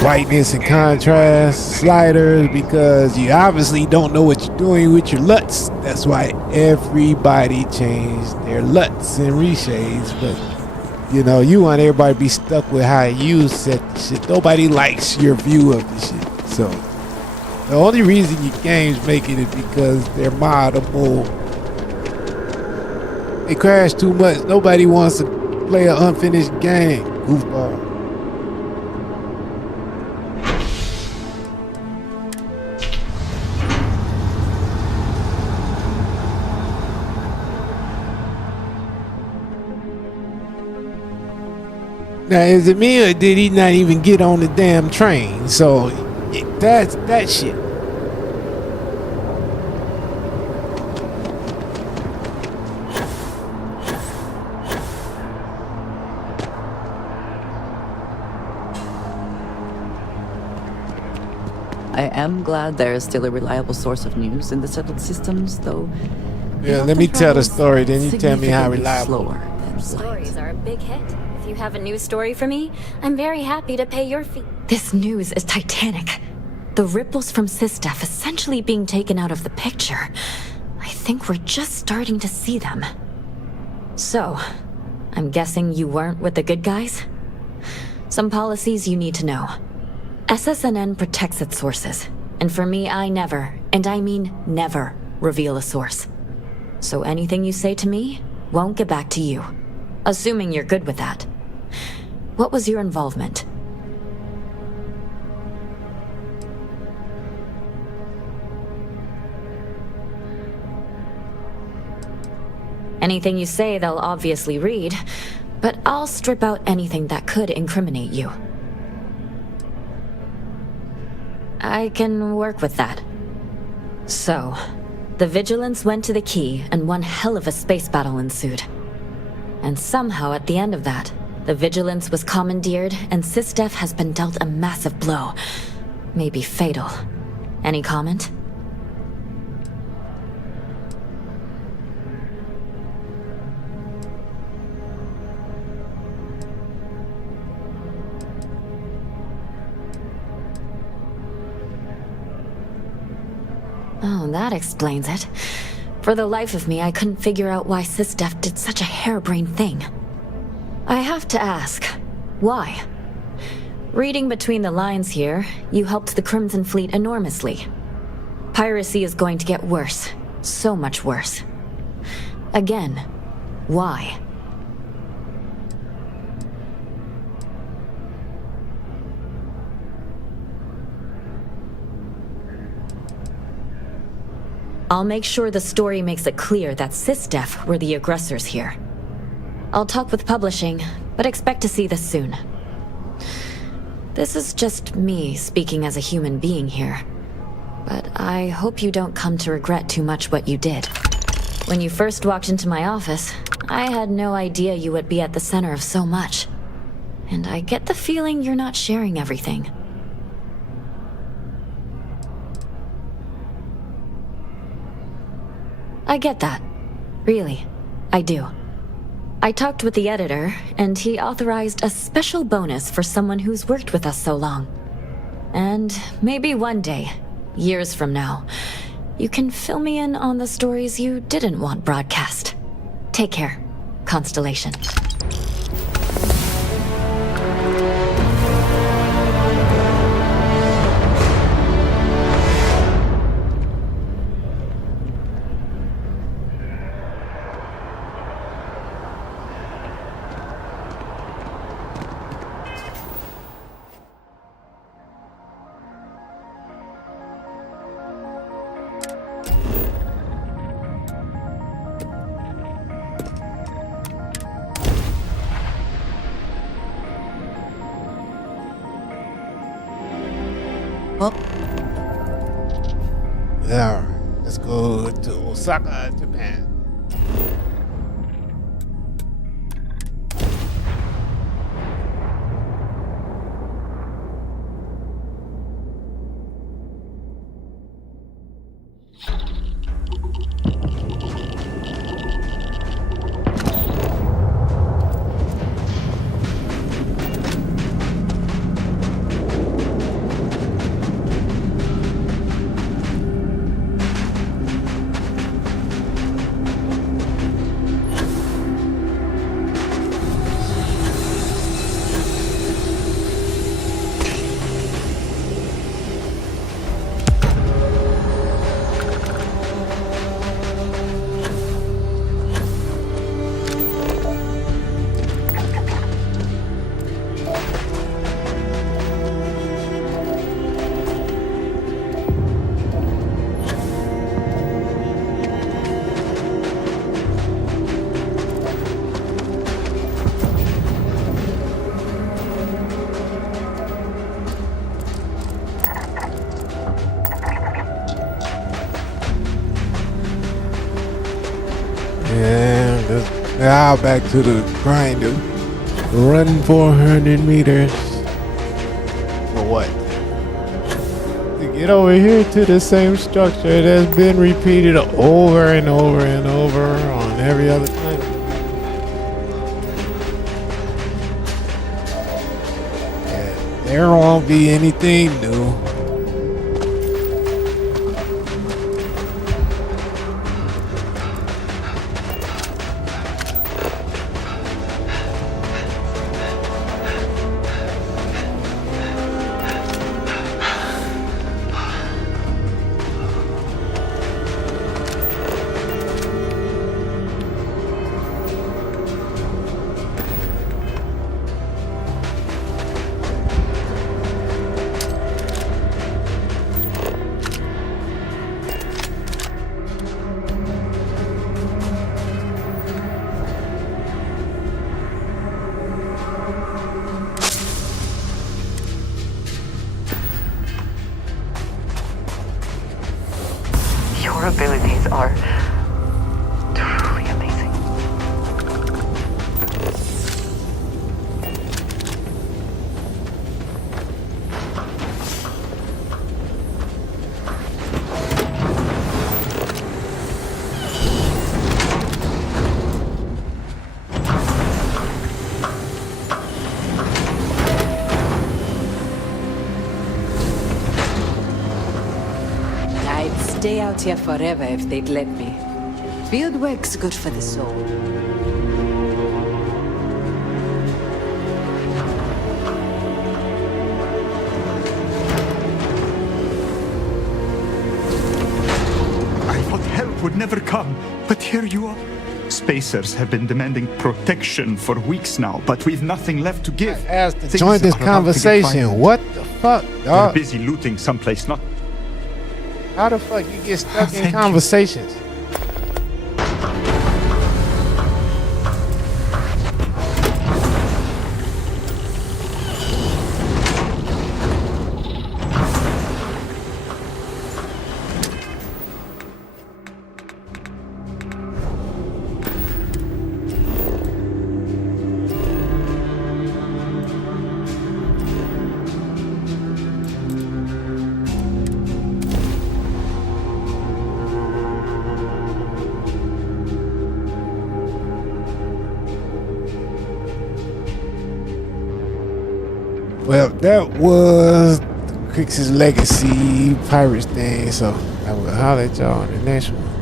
brightness and contrast sliders, because you obviously don't know what you're doing with your LUTs. That's why everybody changed their LUTs and reshades, but you know, you want everybody to be stuck with how you set the shit. Nobody likes your view of the shit. So, the only reason your games make it is because they're moddable. They crash too much. Nobody wants to play an unfinished game. Goofball. Now, is it me or did he not even get on the damn train? So, that's that shit. I am glad there is still a reliable source of news in the settled systems, though. Yeah, let me tell the story, then you tell me how reliable. Slower than stories are a big hit. If you have a news story for me, I'm very happy to pay your fee. This news is titanic. The ripples from SysDef essentially being taken out of the picture. I think we're just starting to see them. So, I'm guessing you weren't with the good guys? Some policies you need to know. SSNN protects its sources. And for me, I never, and I mean never, reveal a source. So anything you say to me won't get back to you. Assuming you're good with that. What was your involvement? Anything you say, they'll obviously read, but I'll strip out anything that could incriminate you. I can work with that. So, the Vigilance went to the key and one hell of a space battle ensued. And somehow at the end of that, the Vigilance was commandeered and SysDef has been dealt a massive blow. Maybe fatal. Any comment? Oh, that explains it. For the life of me, I couldn't figure out why SysDef did such a harebrained thing. I have to ask, why? Reading between the lines here, you helped the Crimson Fleet enormously. Piracy is going to get worse. So much worse. Again, why? I'll make sure the story makes it clear that SysDef were the aggressors here. I'll talk with publishing, but expect to see this soon. This is just me speaking as a human being here. But I hope you don't come to regret too much what you did. When you first walked into my office, I had no idea you would be at the center of so much. And I get the feeling you're not sharing everything. I get that. Really, I do. I talked with the editor, and he authorized a special bonus for someone who's worked with us so long. And maybe one day, years from now, you can fill me in on the stories you didn't want broadcast. Take care, Constellation. Yeah, let's go to Osaka, Japan. And now back to the grind of run 400 meters. For what? To get over here to the same structure that's been repeated over and over and over on every other planet. There won't be anything new. Your abilities are truly amazing. I'd stay out here forever if they'd let me. Field work's good for the soul. I thought help would never come, but here you are. Spacers have been demanding protection for weeks now, but we've nothing left to give. Asked to join this conversation. What the fuck, They're dog? busy looting someplace, not... How the fuck you get stuck in conversations? Well, that was Crix's Legacy Pirates thing, so I will holler at y'all on the next one.